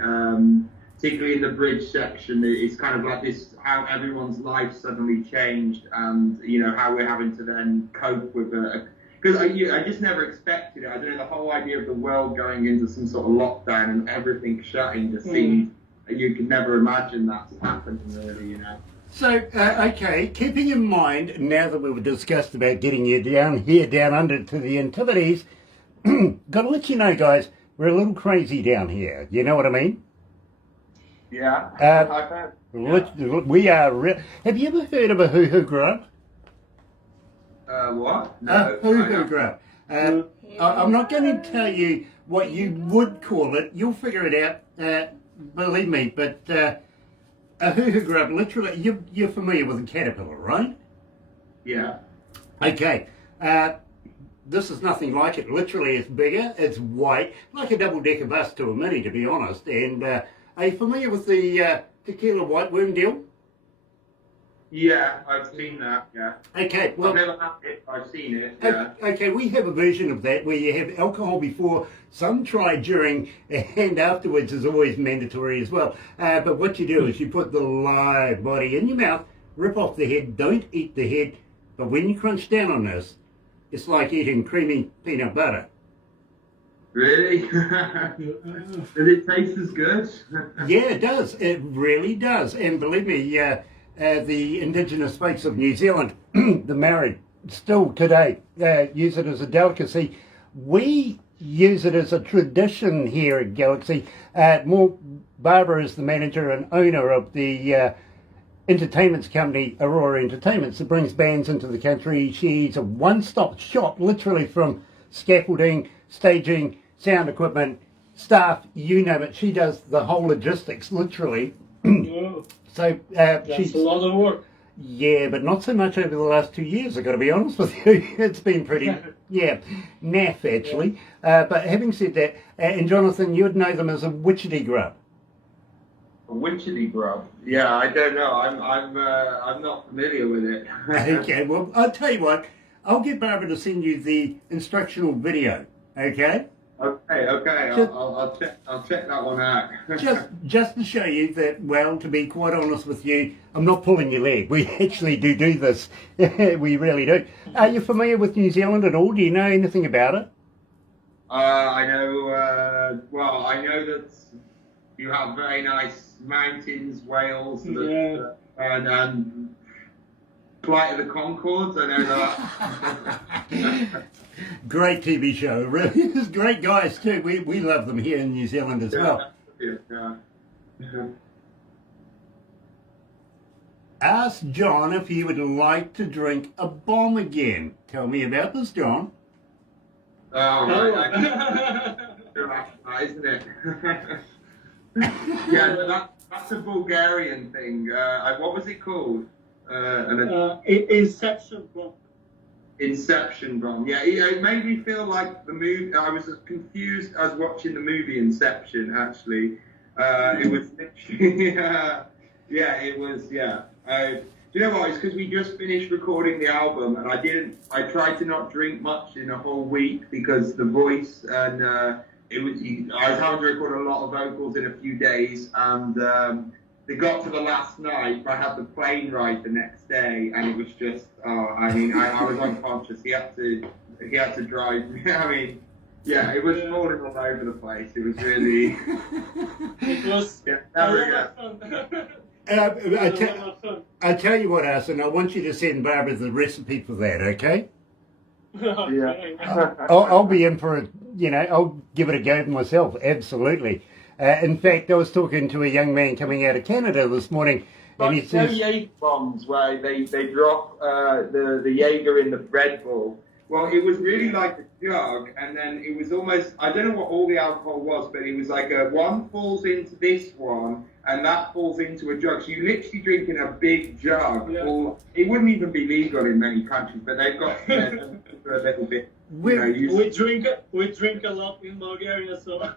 particularly in the bridge section. It's kind of like this, how everyone's life suddenly changed, and, you know, how we're having to then cope with because I just never expected it. I don't know, the whole idea of the world going into some sort of lockdown and everything shutting just seemed, you could never imagine that's happening, really, you know. So, okay, keeping in mind, now that we've discussed about getting you down here, down under to the Antipodes, got to let you know, guys, we're a little crazy down here. You know what I mean? Yeah, I've heard. We are. Have you ever heard of a hoo-hoo grub? What? No. Hoo-hoo grub. I'm not going to tell you what you would call it. You'll figure it out, believe me. But a hoo-hoo grub, literally, you're familiar with a caterpillar, right? Yeah. Okay. This is nothing like it. Literally, it's bigger, it's white, like a double-decker bus to a mini, to be honest. And are you familiar with the tequila whiteworm deal? Yeah, I've seen that, yeah. Okay, well, I've never had it, I've seen it, yeah. Okay, we have a version of that where you have alcohol before, some try during, and afterwards is always mandatory as well. But what you do is you put the live body in your mouth, rip off the head, don't eat the head, but when you crunch down on this, it's like eating creamy peanut butter. Really? Does it taste as good? Yeah, it does. It really does. And believe me, the indigenous folks of New Zealand, the Maori, still today use it as a delicacy. We use it as a tradition here at Galaxy. Barbara is the manager and owner of the entertainment company Aurora Entertainments that brings bands into the country. She's a one-stop shop, literally, from scaffolding, staging, sound equipment, staff, you name it. She does the whole logistics, literally. So that's a lot of work. Yeah, but not so much over the last 2 years, I've got to be honest with you. It's been pretty, naff, actually. But having said that, and Jonathan, you'd know them as a witchetty grub. A witchetty grub? Yeah, I don't know. I'm not familiar with it. Okay, well, I'll tell you what. I'll get Barbara to send you the instructional video, okay? Okay. I'll check that one out. just to show you that, well, to be quite honest with you, I'm not pulling your leg. We actually do this. We really do. Are you familiar with New Zealand at all? Do you know anything about it? I know. Well, I know that you have very nice mountains, Wales, and Flight of the Conchords. I know that. Great TV show, really. It's great guys too. We love them here in New Zealand as well. Yeah. Ask John if he would like to drink a bomb again. Tell me about this, John. Oh, right. Isn't it? Yeah, that's a Bulgarian thing. What was it called? Inception bomb. Inception bomb. Yeah, it made me feel like the movie. I was confused as watching the movie Inception. Actually, it was literally. It was. Yeah. Do you know what? It's because we just finished recording the album, and I tried to not drink much in a whole week because the voice and I was having to record a lot of vocals in a few days, and. They got to the last night, I had the plane ride the next day, and it was just, I was unconscious. He had to drive me. It was falling all over the place. It was really... It was I tell you what, Arsene, I want you to send Barbara the recipe for that, okay? I'll be in for it, I'll give it a go myself, absolutely. In fact, I was talking to a young man coming out of Canada this morning, and he says... Jaeger bombs where they drop the Jaeger in the Red Bull. Well, it was really like a jug, and then it was almost... I don't know what all the alcohol was, but it was like one falls into this one, and that falls into a jug. So you literally drink in a big jug. Yeah. It wouldn't even be legal in many countries, but they've got a little bit We drink a lot in Bulgaria, so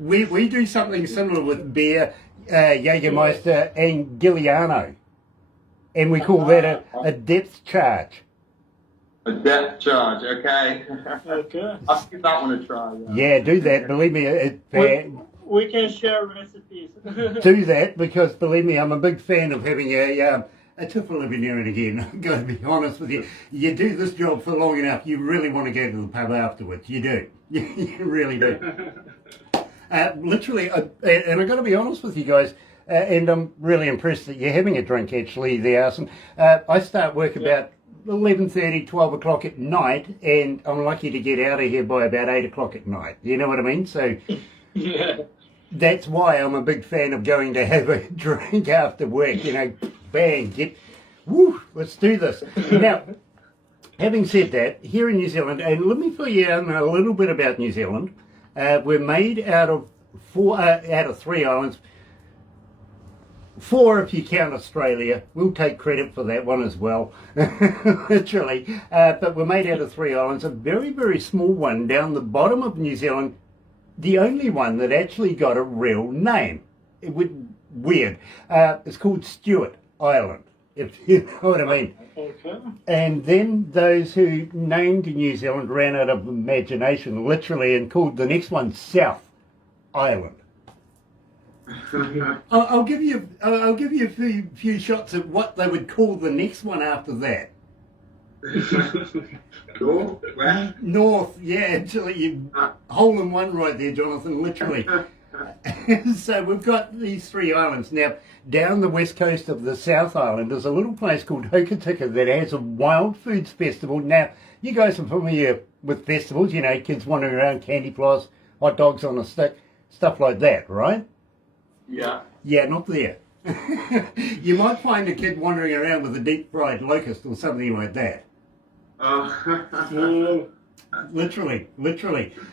We do something similar with beer, Jägermeister and Giuliano. And we call that a depth charge. A depth charge, okay. okay. I'll give that one a try. Yeah, do that. Believe me, We can share recipes. do that because believe me, I'm a big fan of having a tiffle every now and again. I'm going to be honest with you. You do this job for long enough, you really want to go to the pub afterwards. You do. You really do. Literally, and I've got to be honest with you guys, and I'm really impressed that you're having a drink actually there, Arson. I start work about 11:30, 12 o'clock at night, and I'm lucky to get out of here by about 8 o'clock at night. You know what I mean? So yeah. that's why I'm a big fan of going to have a drink after work. You know, bang, let's do this. Now, having said that, here in New Zealand, and let me fill you in a little bit about New Zealand. We're made out of 3 islands. 4 if you count Australia. We'll take credit for that one as well, literally. But we're made out of 3 islands. A very, very small one down the bottom of New Zealand. The only one that actually got a real name. Weird. It's called Stewart Island, if you know what I mean. Okay. And then those who named New Zealand ran out of imagination, literally, and called the next one South Island. I'll give you a few shots at what they would call the next one after that. Cool. Where? North, yeah, actually, you hole in one right there, Jonathan, literally. So we've got these 3 islands. Now, down the west coast of the South Island, there's a little place called Hokitika that has a wild foods festival. Now, you guys are familiar with festivals, you know, kids wandering around, candy floss, hot dogs on a stick, stuff like that, right? Yeah. Yeah, not there. You might find a kid wandering around with a deep fried locust or something like that. Literally.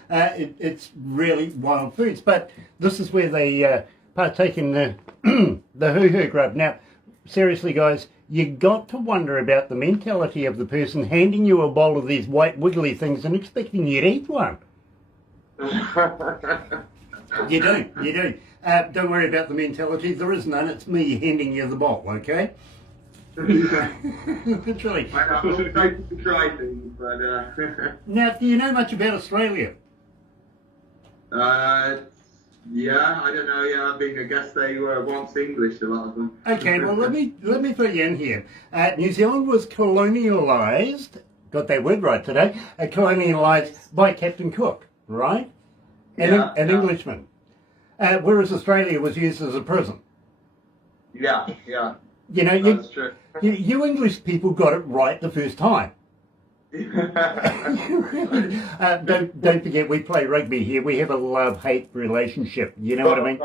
It's really wild foods. But this is where they partake in the hoo-hoo grub. Now, seriously, guys, you got to wonder about the mentality of the person handing you a bowl of these white wiggly things and expecting you to eat one. You do. Don't worry about the mentality. There is none. It's me handing you the bowl, okay? Literally. I'll try things, but... Now, do you know much about Australia? Yeah, I don't know. Yeah, being I guess they were once English, a lot of them. Okay, well, let me put you in here. New Zealand was colonialised, got that word right today, colonialised by Captain Cook, right? An Englishman. Whereas Australia was used as a prison. Yeah. You know, That's true. you English people got it right the first time. Don't forget, we play rugby here. We have a love-hate relationship. You know what I mean?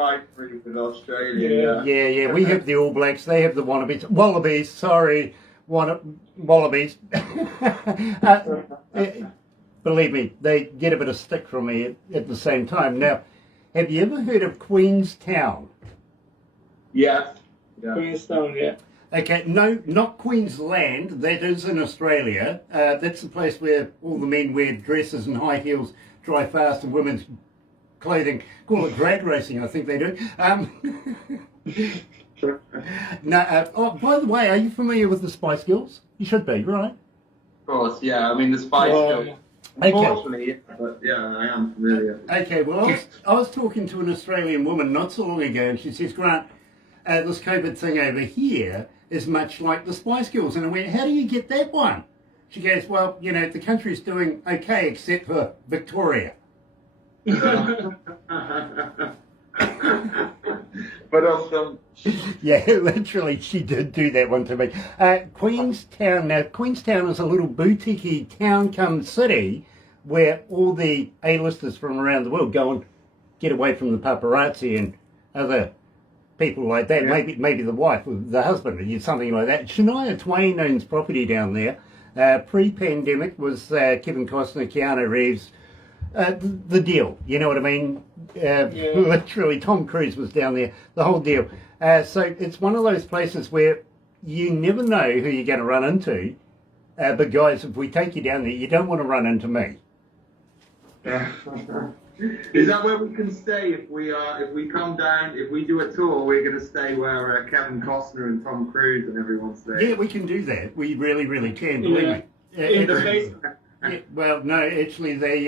With Australia. Yeah. We have the All Blacks. They have the Wallabies. Sorry, Wallabies. Believe me, they get a bit of stick from me at the same time. Now, have you ever heard of Queenstown? Yes. Yeah. Queenstown, yeah. Okay, no, not Queensland. That is in Australia. That's the place where all the men wear dresses and high heels, drive fast, and women's clothing. Call it drag racing, I think they do. By the way, are you familiar with the Spice Girls? You should be, right? Of course, yeah. I mean, the Spice Girls. Unfortunately, yeah, but yeah, I am familiar. Okay, well, I was talking to an Australian woman not so long ago, and she says, Grant, this COVID thing over here is much like the Spice Girls. And I went, how do you get that one? She goes, well, you know, the country's doing okay except for Victoria. But also, yeah, literally, she did do that one to me. Queenstown. Now, Queenstown is a little boutique-y town come city where all the A-listers from around the world go and get away from the paparazzi and other people like that. Yeah. Maybe the wife or the husband or something like that. Shania Twain owns property down there. Pre-pandemic was Kevin Costner, Keanu Reeves, the deal, you know what I mean? Literally, Tom Cruise was down there, the whole deal. So it's one of those places where you never know who you're going to run into But guys, if we take you down there, you don't want to run into me. Is that where we can stay if we come down, if we do a tour, we're going to stay where Kevin Costner and Tom Cruise and everyone stay? Yeah, we can do that. We really, really can, believe me. In the basement. Yeah, well, no, actually, they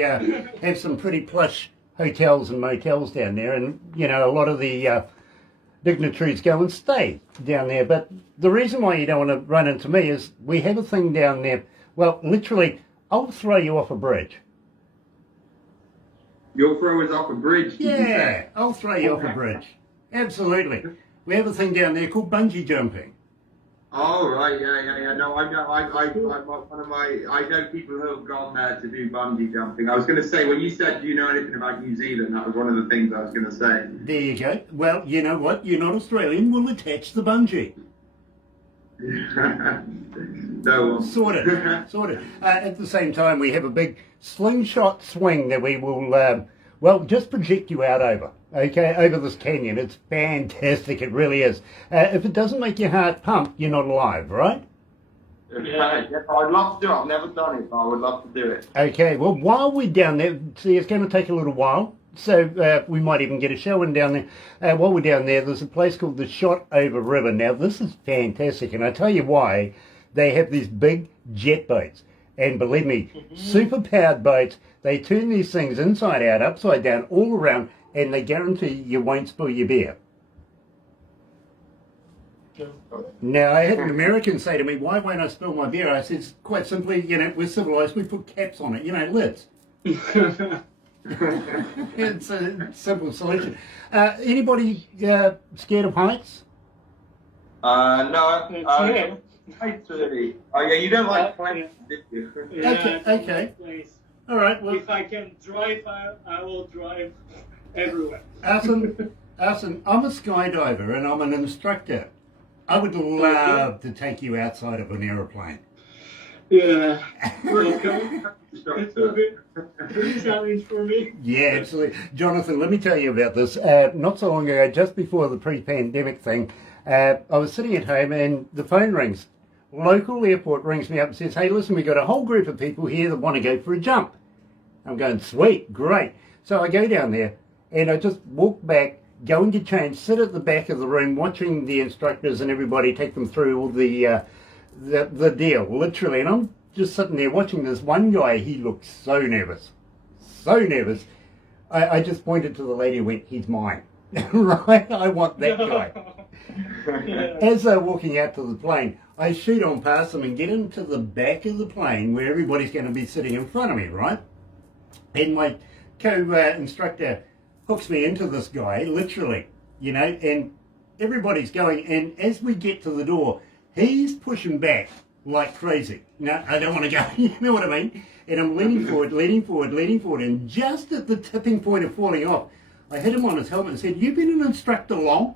have some pretty plush hotels and motels down there, and, you know, a lot of the dignitaries go and stay down there. But the reason why you don't want to run into me is we have a thing down there. Well, literally, I'll throw you off a bridge. You'll throw us off a bridge, did you Yeah, say? I'll throw you off a bridge. Absolutely. We have a thing down there called bungee jumping. Oh, right, yeah. No, I know. I'm one of my. I know people who have gone there to do bungee jumping. I was going to say, when you said, do you know anything about New Zealand? That was one of the things I was going to say. There you go. Well, you know what? You're not Australian. We'll attach the bungee. No. Sorted. At the same time, we have a big slingshot swing that we will, just project you out over. Okay, over this canyon. It's fantastic. It really is. If it doesn't make your heart pump, you're not alive, right? Yeah, I'd love to do it. I've never done it, but I would love to do it. Okay, well, while we're down there, see, it's going to take a little while, so we might even get a show in down there. While we're down there, there's a place called the Shot Over River. Now, this is fantastic, and I tell you why. They have these big jet boats, and believe me, super-powered boats. They turn these things inside out, upside down, all around, and they guarantee you won't spill your beer. Now, I had an American say to me, why won't I spill my beer? I said, quite simply, you know, we're civilized, we put caps on it, you know, lids. It's a simple solution. Anybody scared of heights? No. Heights really. Oh, yeah, you don't like planes, did you? Yeah, Okay. place. All right, well, If I can drive, I will drive everywhere. Arson, I'm a skydiver and I'm an instructor. I would love to take you outside of an aeroplane. Yeah. Welcome. It will be a big challenge for me. Yeah, absolutely. Jonathan, let me tell you about this. Not so long ago, just before the pre-pandemic thing, I was sitting at home and the phone rings. Local airport rings me up and says, hey, listen, we've got a whole group of people here that want to go for a jump. I'm going, sweet, great. So I go down there and I just walk back, go and get changed, sit at the back of the room watching the instructors and everybody take them through all the deal, literally. And I'm just sitting there watching this one guy. He looked so nervous. I just pointed to the lady and went, he's mine. Right? I want that guy. As they're walking out to the plane, I shoot on past them and get into the back of the plane where everybody's going to be sitting in front of me, right? And my co-instructor hooks me into this guy, literally, you know, and everybody's going, and as we get to the door, he's pushing back like crazy. No, I don't want to go, you know what I mean? And I'm leaning forward, and just at the tipping point of falling off, I hit him on his helmet and said, "You've been an instructor long?"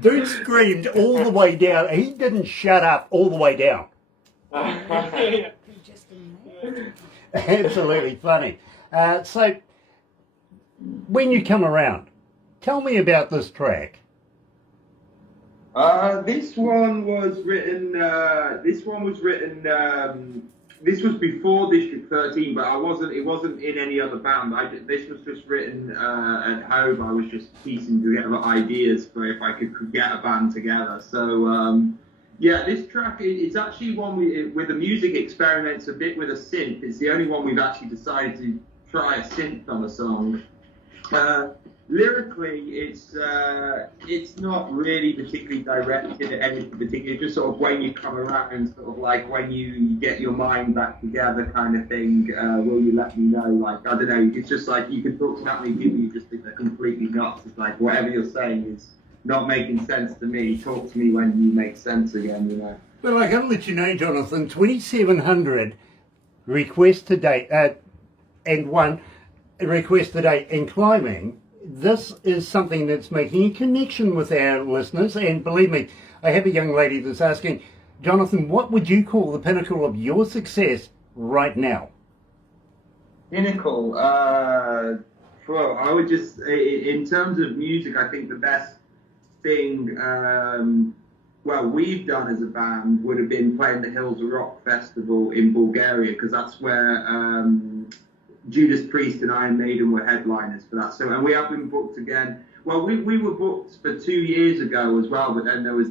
Dude screamed all the way down. He didn't shut up all the way down. Just amazing. Absolutely funny. So, when you come around, tell me about this track. This one was written. This was before District 13, but it wasn't in any other band. This was just written at home. I was just piecing together ideas for if I could get a band together. So this track it's actually one where the music experiments a bit with a synth. It's the only one we've actually decided to try a synth on a song. Lyrically, it's not really particularly directed at anything particular. Just sort of when you come around, sort of like when you get your mind back together, kind of thing. Will you let me know? Like, I don't know. It's just like you can talk to that many people, you just think they're completely nuts. It's like whatever you're saying is not making sense to me. Talk to me when you make sense again. You know. Well, I got to let you know, Jonathan. 2,700 requests to date, and one request to date, and climbing. This is something that's making a connection with our listeners, and believe me, I have a young lady that's asking, Jonathan, what would you call the pinnacle of your success right now? Pinnacle? Well, I would just, in terms of music, I think the best thing, well, we've done as a band would have been playing the Hills of Rock Festival in Bulgaria, because that's where Judas Priest and Iron Maiden were headliners for that. So, and we have been booked again. Well, we were booked for 2 years ago as well, but then there was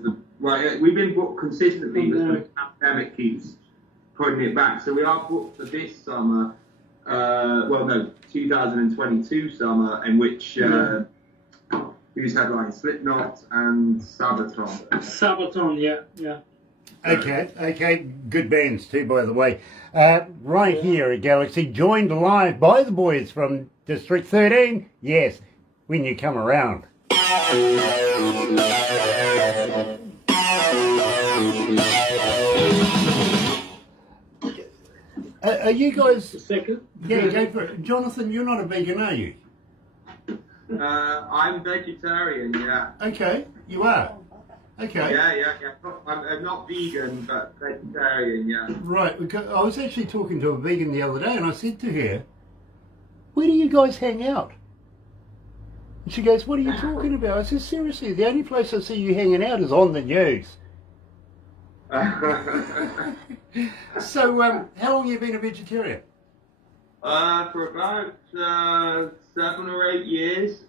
we've been booked consistently, but the pandemic keeps putting it back. So we are booked for this summer, 2022 summer, in which who's headlining? Slipknot and Sabaton. Sabaton, yeah. Okay, good bands too, by the way. Right here at Galaxy, joined live by the boys from District 13. Yes, when you come around. Are you guys? Second. Yeah, go for it. Jonathan, you're not a vegan, are you? I'm vegetarian, yeah. Okay, you are. Okay. Yeah. I'm not vegan, but vegetarian, yeah. Right, because I was actually talking to a vegan the other day, and I said to her, "Where do you guys hang out?" And she goes, "What are you talking about?" I said, "Seriously, the only place I see you hanging out is on the news." So, how long have you been a vegetarian? For about 7 or 8 years.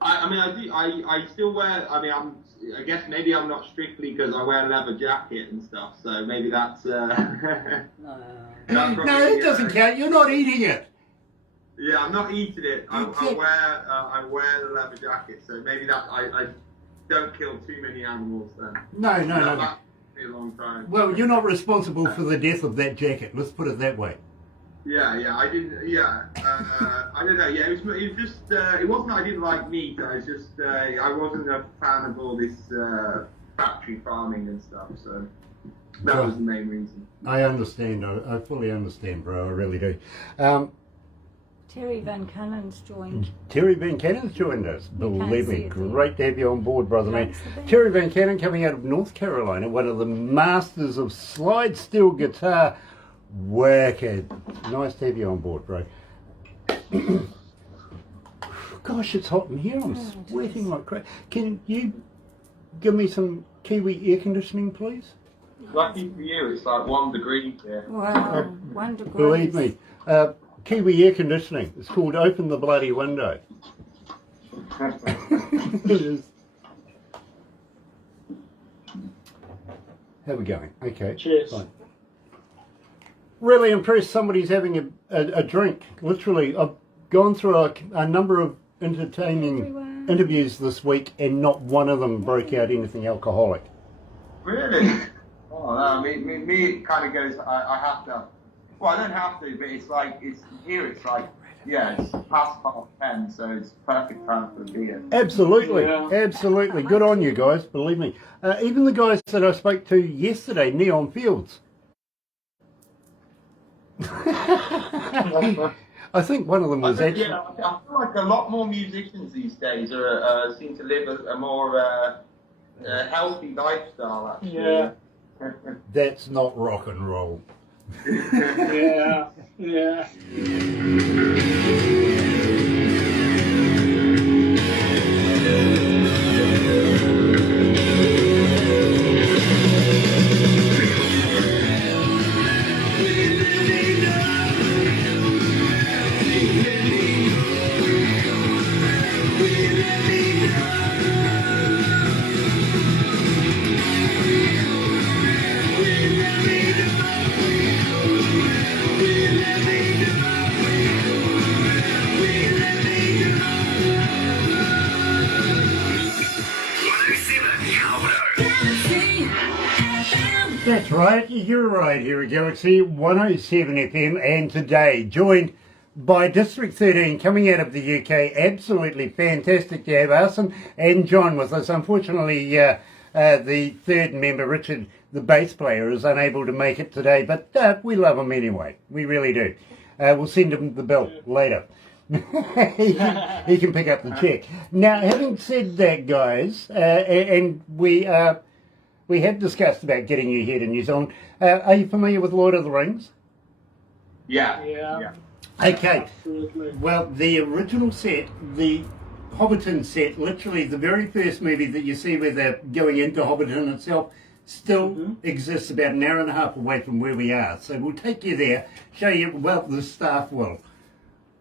I still wear. I guess maybe I'm not strictly because I wear a leather jacket and stuff. So maybe that's. No, it doesn't count. You're not eating it. Yeah, I'm not eating it. I wear the leather jacket, so maybe that I don't kill too many animals then. No. That's a long time. Well, you're not responsible for the death of that jacket. Let's put it that way. Yeah, I didn't. Yeah, I don't know. Yeah, it was just. It wasn't that I didn't like meat. I was just. I wasn't a fan of all this factory farming and stuff. So that was the main reason. I understand. I fully understand, bro. I really do. Terry Van Cannon's joined. Terry Van Cannon's joined us. Believe me, great to have you on board, brother man. Thanks. Terry Van Cannon coming out of North Carolina, one of the masters of slide steel guitar. Wicked. Nice to have you on board, bro. Gosh, it's hot in here. I'm sweating like crap. Can you give me some Kiwi air conditioning, please? Lucky for you, it's like 1 degree here. Wow, 1 degree. Believe me. Kiwi air conditioning. It's called Open the Bloody Window. It is. How are we going? Okay. Cheers. Fine. Really impressed somebody's having a drink. Literally, I've gone through a number of entertaining interviews this week, and not one of them broke out anything alcoholic. Really? Oh no, me it kind of goes. I have to. Well, I don't have to, but it's like it's like it's past 10:30, so it's perfect time for a beer. Absolutely, Yeah. absolutely. Good on you guys. Believe me. Even the guys that I spoke to yesterday, Neon Fields. I think one of them was actually. Yeah, I feel like a lot more musicians these days seem to live a more healthy lifestyle. Actually. Yeah. That's not rock and roll. Yeah. That's right, you're right here at Galaxy 107 FM, and today joined by District 13 coming out of the UK. Absolutely fantastic to have us and John with us. Unfortunately, the third member, Richard, the bass player, is unable to make it today, but we love him anyway. We really do. We'll send him the bill later. he can pick up the check. Now, having said that, guys, and we have discussed about getting you here to New Zealand. Are you familiar with Lord of the Rings? Yeah. Yeah. Okay. Absolutely. Well, the original set, the Hobbiton set, literally the very first movie that you see where they're going into Hobbiton itself, still exists about an hour and a half away from where we are. So we'll take you there, show you, well, the staff will.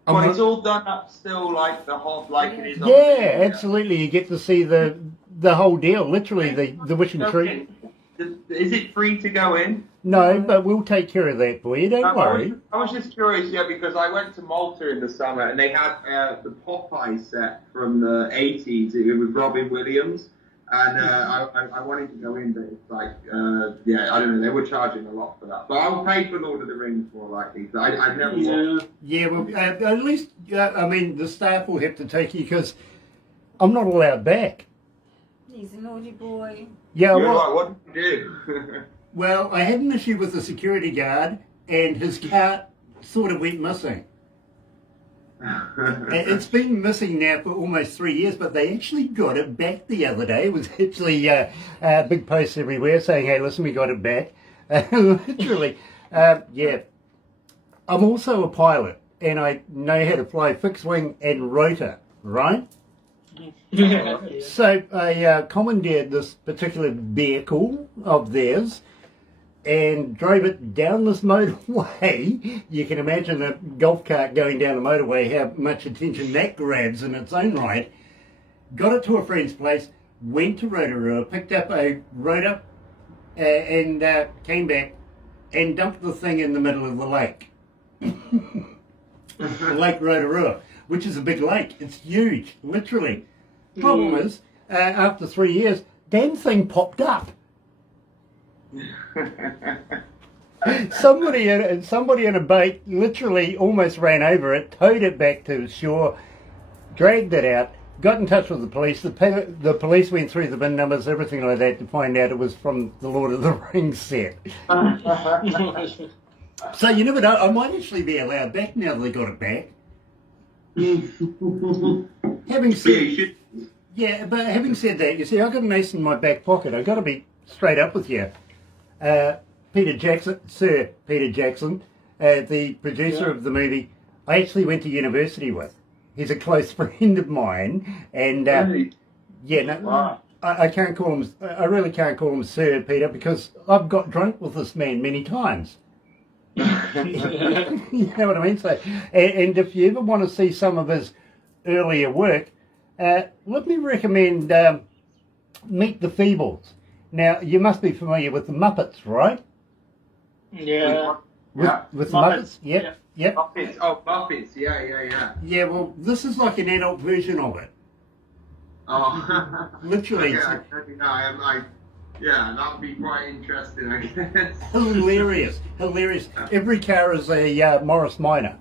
But it's all done up still like the Hob, like it is on Yeah, video. absolutely. You get to see the whole deal, literally the wishing tree. Is it free to go in? No, but we'll take care of that for you, don't worry. I was just curious, yeah, because I went to Malta in the summer and they had the Popeye set from the 80s with Robin Williams. And I wanted to go in, but it's like, yeah, I don't know, they were charging a lot for that. But I'll pay for Lord of the Rings more likely. So I've never watched. Yeah, well, at least, I mean, the staff will have to take you because I'm not allowed back. He's a naughty boy. Yeah, You're well, like, what did you do? well, I had an issue with the security guard and his car sort of went missing. It's been missing now for almost 3 years, but they actually got it back the other day. It was actually big posts everywhere saying, hey, listen, we got it back. Literally, yeah. I'm also a pilot, and I know how to fly fixed wing and rotor, right? So I commandeered this particular vehicle of theirs and drove it down this motorway. You can imagine a golf cart going down the motorway, how much attention that grabs in its own right. Got it to a friend's place, went to Rotorua, picked up a rotor and came back and dumped the thing in the middle of the lake. Lake Rotorua, which is a big lake. It's huge, literally. Problem is, after 3 years, damn thing popped up. Somebody in a boat literally almost ran over it, towed it back to shore, dragged it out, got in touch with the police. The police went through the bin numbers, everything like that, to find out it was from the Lord of the Rings set. So you never know, I might actually be allowed back now that they got it back. Having said that, you see, I've got an ace in my back pocket. I've got to be straight up with you. Sir Peter Jackson, the producer of the movie, I actually went to university with. He's a close friend of mine, and yeah, no, Wow. I can't call him. I really can't call him Sir Peter because I've got drunk with this man many times. You know what I mean? So, and if you ever want to see some of his earlier work, let me recommend Meet the Feebles. Now, you must be familiar with the Muppets, right? Yeah. With the Muppets? Yep. Muppets. Oh, Muppets. Yeah. Yeah, well, this is like an adult version of it. Oh. Literally. Yeah, that would be quite interesting, I guess. Hilarious. Every car is a Morris Minor.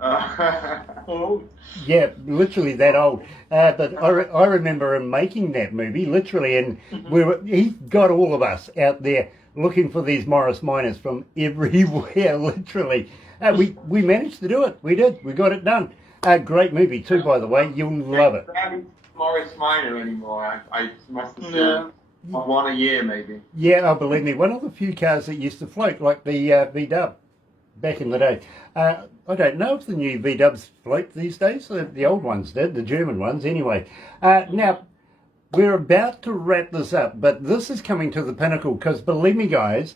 Oh. Yeah, literally that old. But I remember him making that movie, literally, and he got all of us out there looking for these Morris Minors from everywhere, literally. We managed to do it. We did. We got it done. Great movie too, by the way. You'll love it. I haven't Morris Minor anymore. I must have said one a year, maybe. Yeah, believe me, one of the few cars that used to float, like the V-Dub back in the day. I don't know if the new V-Dubs float these days. The old ones did, the German ones anyway. Now, we're about to wrap this up, but this is coming to the pinnacle because believe me, guys,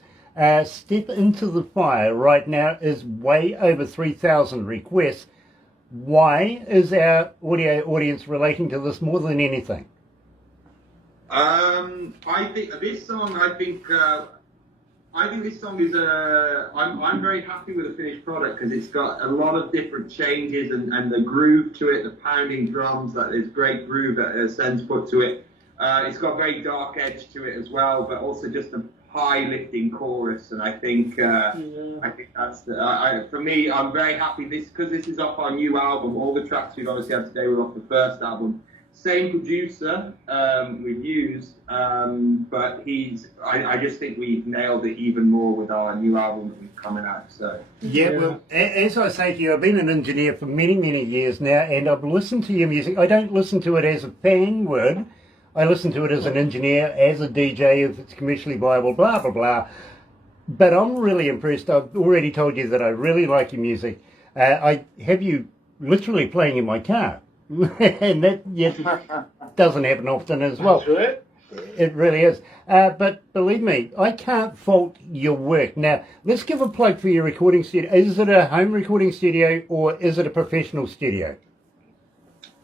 Step Into the Fire right now is way over 3,000 requests. Why is our audio audience relating to this more than anything? I think this song. I think this song is I'm very happy with the finished product because it's got a lot of different changes and the groove to it, the pounding drums. That there's great groove that Sen's put to it. It's got a very dark edge to it as well, but also just a high lifting chorus. And I think that's for me. I'm very happy because this is off our new album. All the tracks we've obviously had today were off the first album. Same producer we've used, but I just think we've nailed it even more with our new album that we've coming out. So well, as I say to you, I've been an engineer for many, many years now, and I've listened to your music. I don't listen to it as a fan would. I listen to it as an engineer, as a DJ, if it's commercially viable, blah, blah, blah. But I'm really impressed. I've already told you that I really like your music. I have you literally playing in my car. and that doesn't happen often as well. That's right. It really is. But believe me, I can't fault your work. Now, let's give a plug for your recording studio. Is it a home recording studio or is it a professional studio?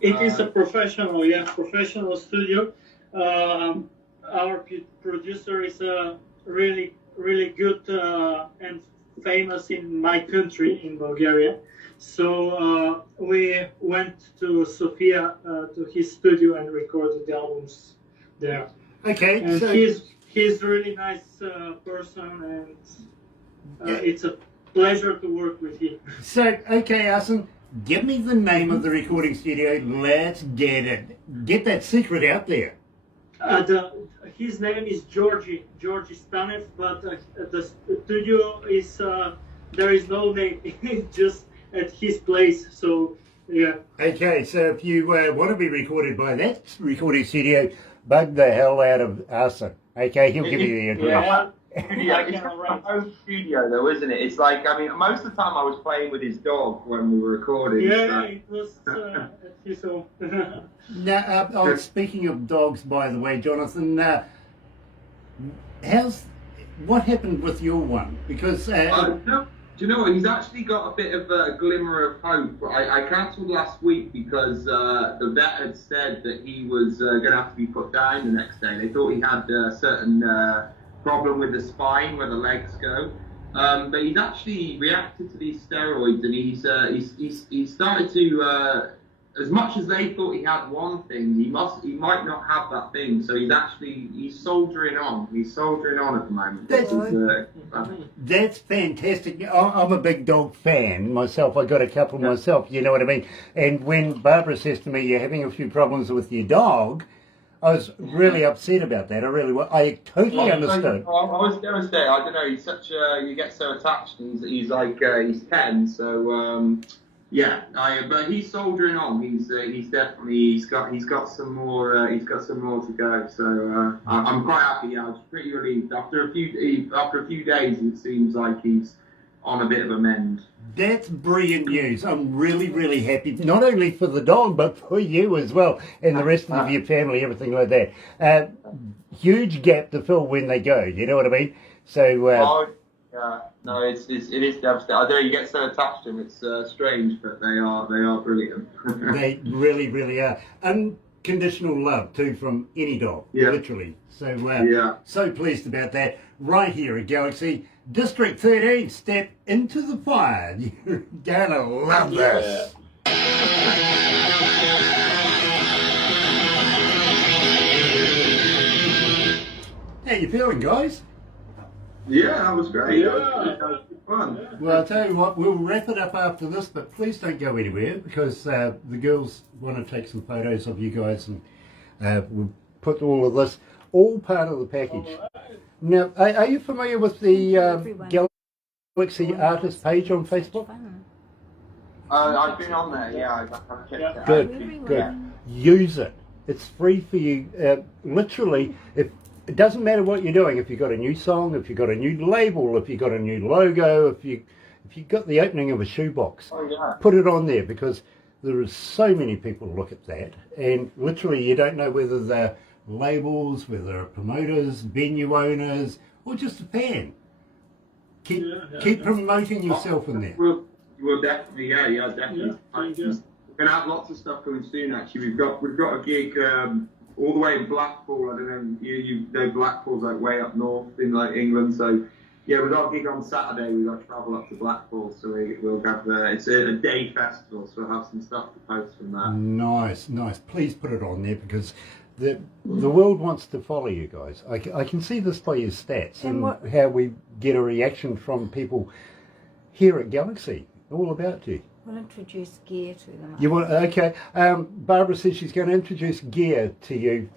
It is a professional studio. Our producer is really good and famous in my country, in Bulgaria. So we went to Sofia to his studio and recorded the albums there. Okay, And so he's a really nice person, and it's a pleasure to work with him. okay, Arsene, give me the name of the recording studio. Let's get it. Get that secret out there. His name is Georgi Stanev, but the studio is there is no name. It's just at his place. So yeah. Okay, so if you want to be recorded by that recording studio, bug the hell out of Arsene. Okay, he'll give you the address. Yeah, it's my own studio though, isn't it? It's like, I mean, most of the time I was playing with his dog when we were recording. Yeah, it was at his home. Now, speaking of dogs, by the way, Jonathan, what happened with your one? Because No, do you know what? He's actually got a bit of a glimmer of hope. I cancelled last week because the vet had said that he was going to have to be put down the next day. They thought he had a certain problem with the spine where the legs go. But he's actually reacted to these steroids, and he's started to. As much as they thought he had one thing, he might not have that thing. So he's soldiering on. He's soldiering on at the moment. That's fantastic. I'm a big dog fan myself. I got a couple myself, you know what I mean? And when Barbara says to me, you're having a few problems with your dog, I was really upset about that. I totally understood. I was devastated. I don't know. He's such a. You get so attached. He's like he's 10. So but he's soldiering on. He's got some more to go. So I'm quite happy. Yeah, I was pretty relieved after a few days. It seems like he's on a bit of a mend. That's brilliant news. I'm really, really happy, not only for the dog, but for you as well, and the rest of your family, everything like that. Huge gap to fill when they go, you know what I mean? So, no, it is devastating. I know you get so attached to them, it's strange, but they are brilliant. They really, really are. Unconditional love, too, from any dog, literally. So, so pleased about that. Right here at Galaxy. District 13, step into the fire. You're gonna love this. How you feeling, guys? Yeah, that was great. Yeah. That was fun. Well, I'll tell you what, we'll wrap it up after this, but please don't go anywhere because the girls want to take some photos of you guys, and we'll put all of this, all part of the package. Now, are you familiar with the Galaxy Artist page on Facebook? I've been on there, yeah. I've checked it out. Good. Use it. It's free for you. Literally, it doesn't matter what you're doing. If you've got a new song, if you've got a new label, if you've got a new logo, if you've got the opening of a shoebox, put it on there, because there are so many people look at that, and literally you don't know whether they're labels, whether they're promoters, venue owners, or just a fan. Keep promoting yourself in there. We'll definitely, definitely. We're gonna have lots of stuff coming soon. Actually, we've got a gig all the way in Blackpool. I don't know, you know Blackpool's like way up north in like England. So yeah, we've got a gig on Saturday. We've got to travel up to Blackpool, so we'll have it's a day festival. So we'll have some stuff to post from that. Nice. Please put it on there, because the world wants to follow you guys. I can see this by your stats and how we get a reaction from people here at Galaxy, all about you. We'll introduce Gear to them. You want? Okay. Barbara says she's going to introduce Gear to you.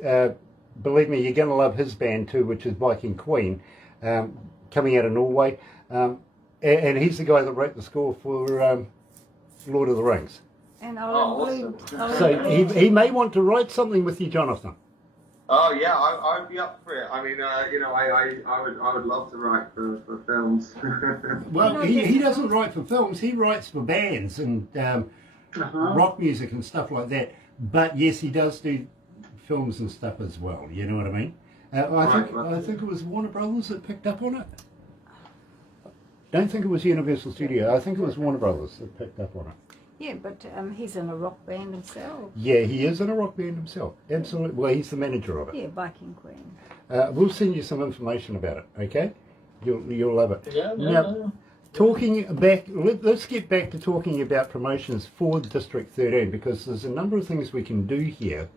Believe me, you're going to love his band too, which is Viking Queen, coming out of Norway. And he's the guy that wrote the score for Lord of the Rings. And awesome. So he may want to write something with you, Jonathan. Oh yeah, I would be up for it. I mean, I would love to write for films. Well, he doesn't write for films. He writes for bands, and rock music and stuff like that. But yes, he does do films and stuff as well. You know what I mean? I think it was Warner Brothers that picked up on it. Don't think it was Universal Studio. I think it was Warner Brothers that picked up on it. Yeah, but he's in a rock band himself. Yeah, he is in a rock band himself. Absolutely. Well, he's the manager of it. Yeah, Viking Queen. We'll send you some information about it. Okay, you'll love it. Yeah, Now, talking back, let's get back to talking about promotions for District 13, because there's a number of things we can do here,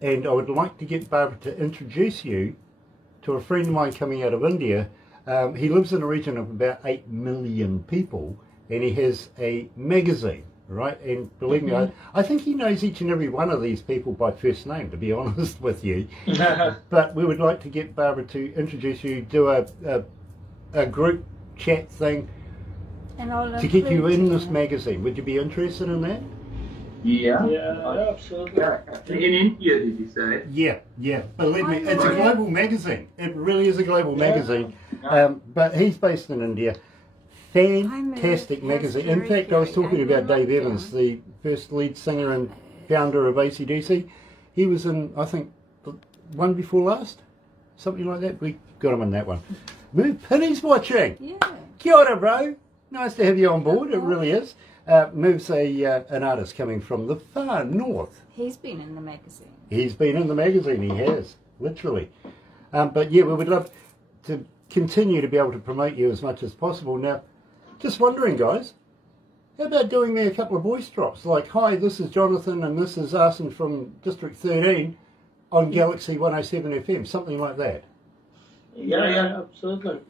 and I would like to get Barbara to introduce you to a friend of mine coming out of India. He lives in a region of about 8 million people, and he has a magazine, right? And believe me, I think he knows each and every one of these people by first name, to be honest with you. But we would like to get Barbara to introduce you, do a group chat thing And I'll to get you in include this magazine. Would you be interested in that? Yeah. Yeah, absolutely. Yeah. In India, did you say? Yeah. Believe me, I it's a know. global magazine. It really is a global magazine. But he's based in India. Fantastic I know. magazine. That's In fact, I was very talking good. about Dave Evans, the first lead singer and founder of AC/DC. He was in, I think, the one before last, something like that. We got him in that one. Move Penny's watching. Yeah. Kia ora, bro. Nice to have you on board. It really is. Move's an artist coming from the far north. He's been in the magazine. He's been in the magazine, he has, literally. But yeah, we would love to continue to be able to promote you as much as possible. Now, just wondering, guys, how about doing me a couple of voice drops? Like, hi, this is Jonathan and this is Arson from District 13 on Galaxy 107 FM, something like that. Yeah, absolutely.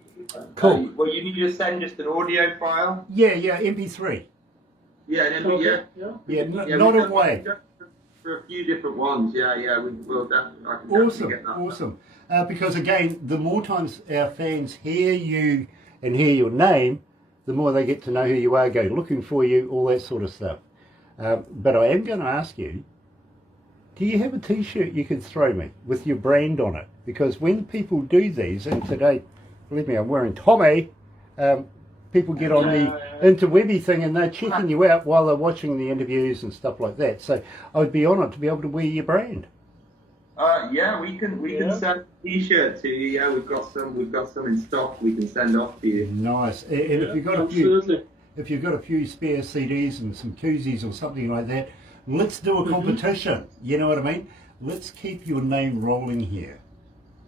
Cool. Well, you need to send just an audio file. Yeah, MP3. Yeah, and then Okay, Yeah, yeah, not we've a got- way. For a few different ones, yeah, we'll definitely. I can definitely Awesome, get that. awesome. Because again, the more times our fans hear you and hear your name, the more they get to know who you are, go looking for you, all that sort of stuff. But I am going to ask you, do you have a t-shirt you could throw me with your brand on it? Because when people do these, and today, believe me, I'm wearing Tommy, people get on the interwebby thing and they're checking you out while they're watching the interviews and stuff like that. So I would be honoured to be able to wear your brand. Yeah, we can send a t-shirt to you. Yeah, we've got some in stock. We can send off to you. Nice. And if you've got a few, absolutely. if you've got a few spare CDs and some koozies or something like that, let's do a competition. You know what I mean? Let's keep your name rolling here.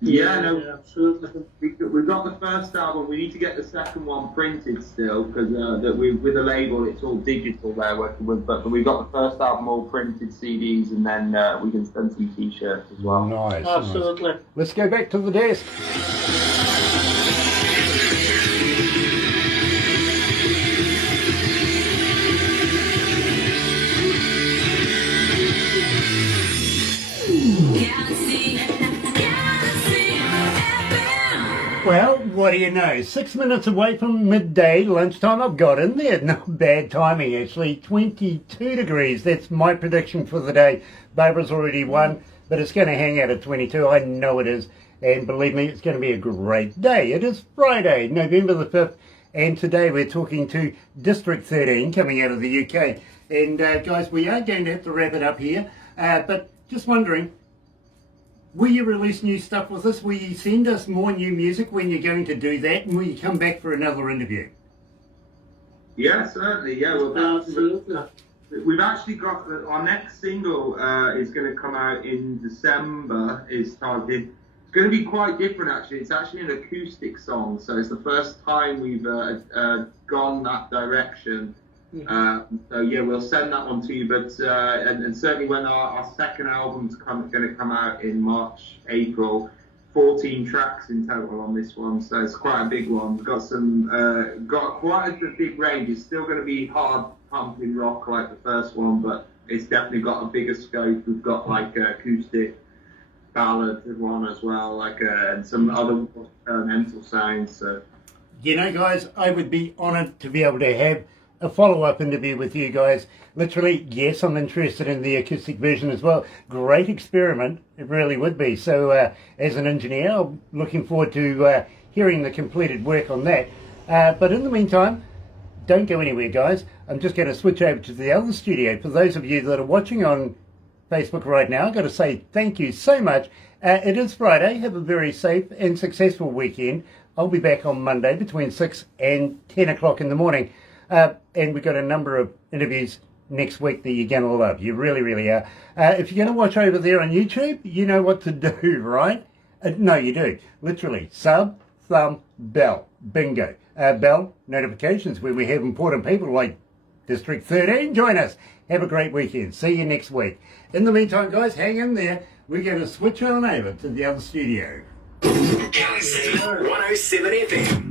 Yeah, no, absolutely. we've got the first album. We need to get the second one printed still, because with the label it's all digital they're working with. But we've got the first album all printed CDs, and then we can send some t-shirts as well. Nice. Absolutely. Nice. Let's go back to the desk. Well, what do you know? 6 minutes away from midday, lunchtime. I've got in there. Not bad timing, actually. 22 degrees. That's my prediction for the day. Barbara's already won, but it's going to hang out at 22. I know it is. And believe me, it's going to be a great day. It is Friday, November the 5th. And today we're talking to District 13 coming out of the UK. And guys, we are going to have to wrap it up here. But just wondering, will you release new stuff with us? Will you send us more new music when you're going to do that? And will you come back for another interview? Yeah, certainly. Yeah, Absolutely. we've actually got our next single is going to come out in December. Is targeted. It's going to be quite different actually. It's actually an acoustic song, so it's the first time we've gone that direction. So yeah, we'll send that one to you. But and certainly when our second album's going to come out in March, April. 14 tracks in total on this one, so it's quite a big one. We've got quite a big range. It's still going to be hard pumping rock like the first one, but it's definitely got a bigger scope. We've got like acoustic ballad one as well, like and some other mental sounds. So You know, guys, I would be honoured to be able to have a follow-up interview with you guys. Literally, yes, I'm interested in the acoustic version as well. Great experiment, it really would be. So as an engineer, I'm looking forward to hearing the completed work on that. But in the meantime, don't go anywhere, guys. I'm just going to switch over to the other studio. For those of you that are watching on Facebook right now, I've got to say thank you so much. It is Friday. Have a very safe and successful weekend. I'll be back on Monday between 6 and 10 o'clock in the morning. And we've got a number of interviews next week that you're going to love. You really, really are. If you're going to watch over there on YouTube, you know what to do, right? No, you do. Literally, sub, thumb, bell. Bingo. Bell notifications where we have important people like District 13 join us. Have a great weekend. See you next week. In the meantime, guys, hang in there. We're going to switch on over to the other studio. Galaxy 107 FM.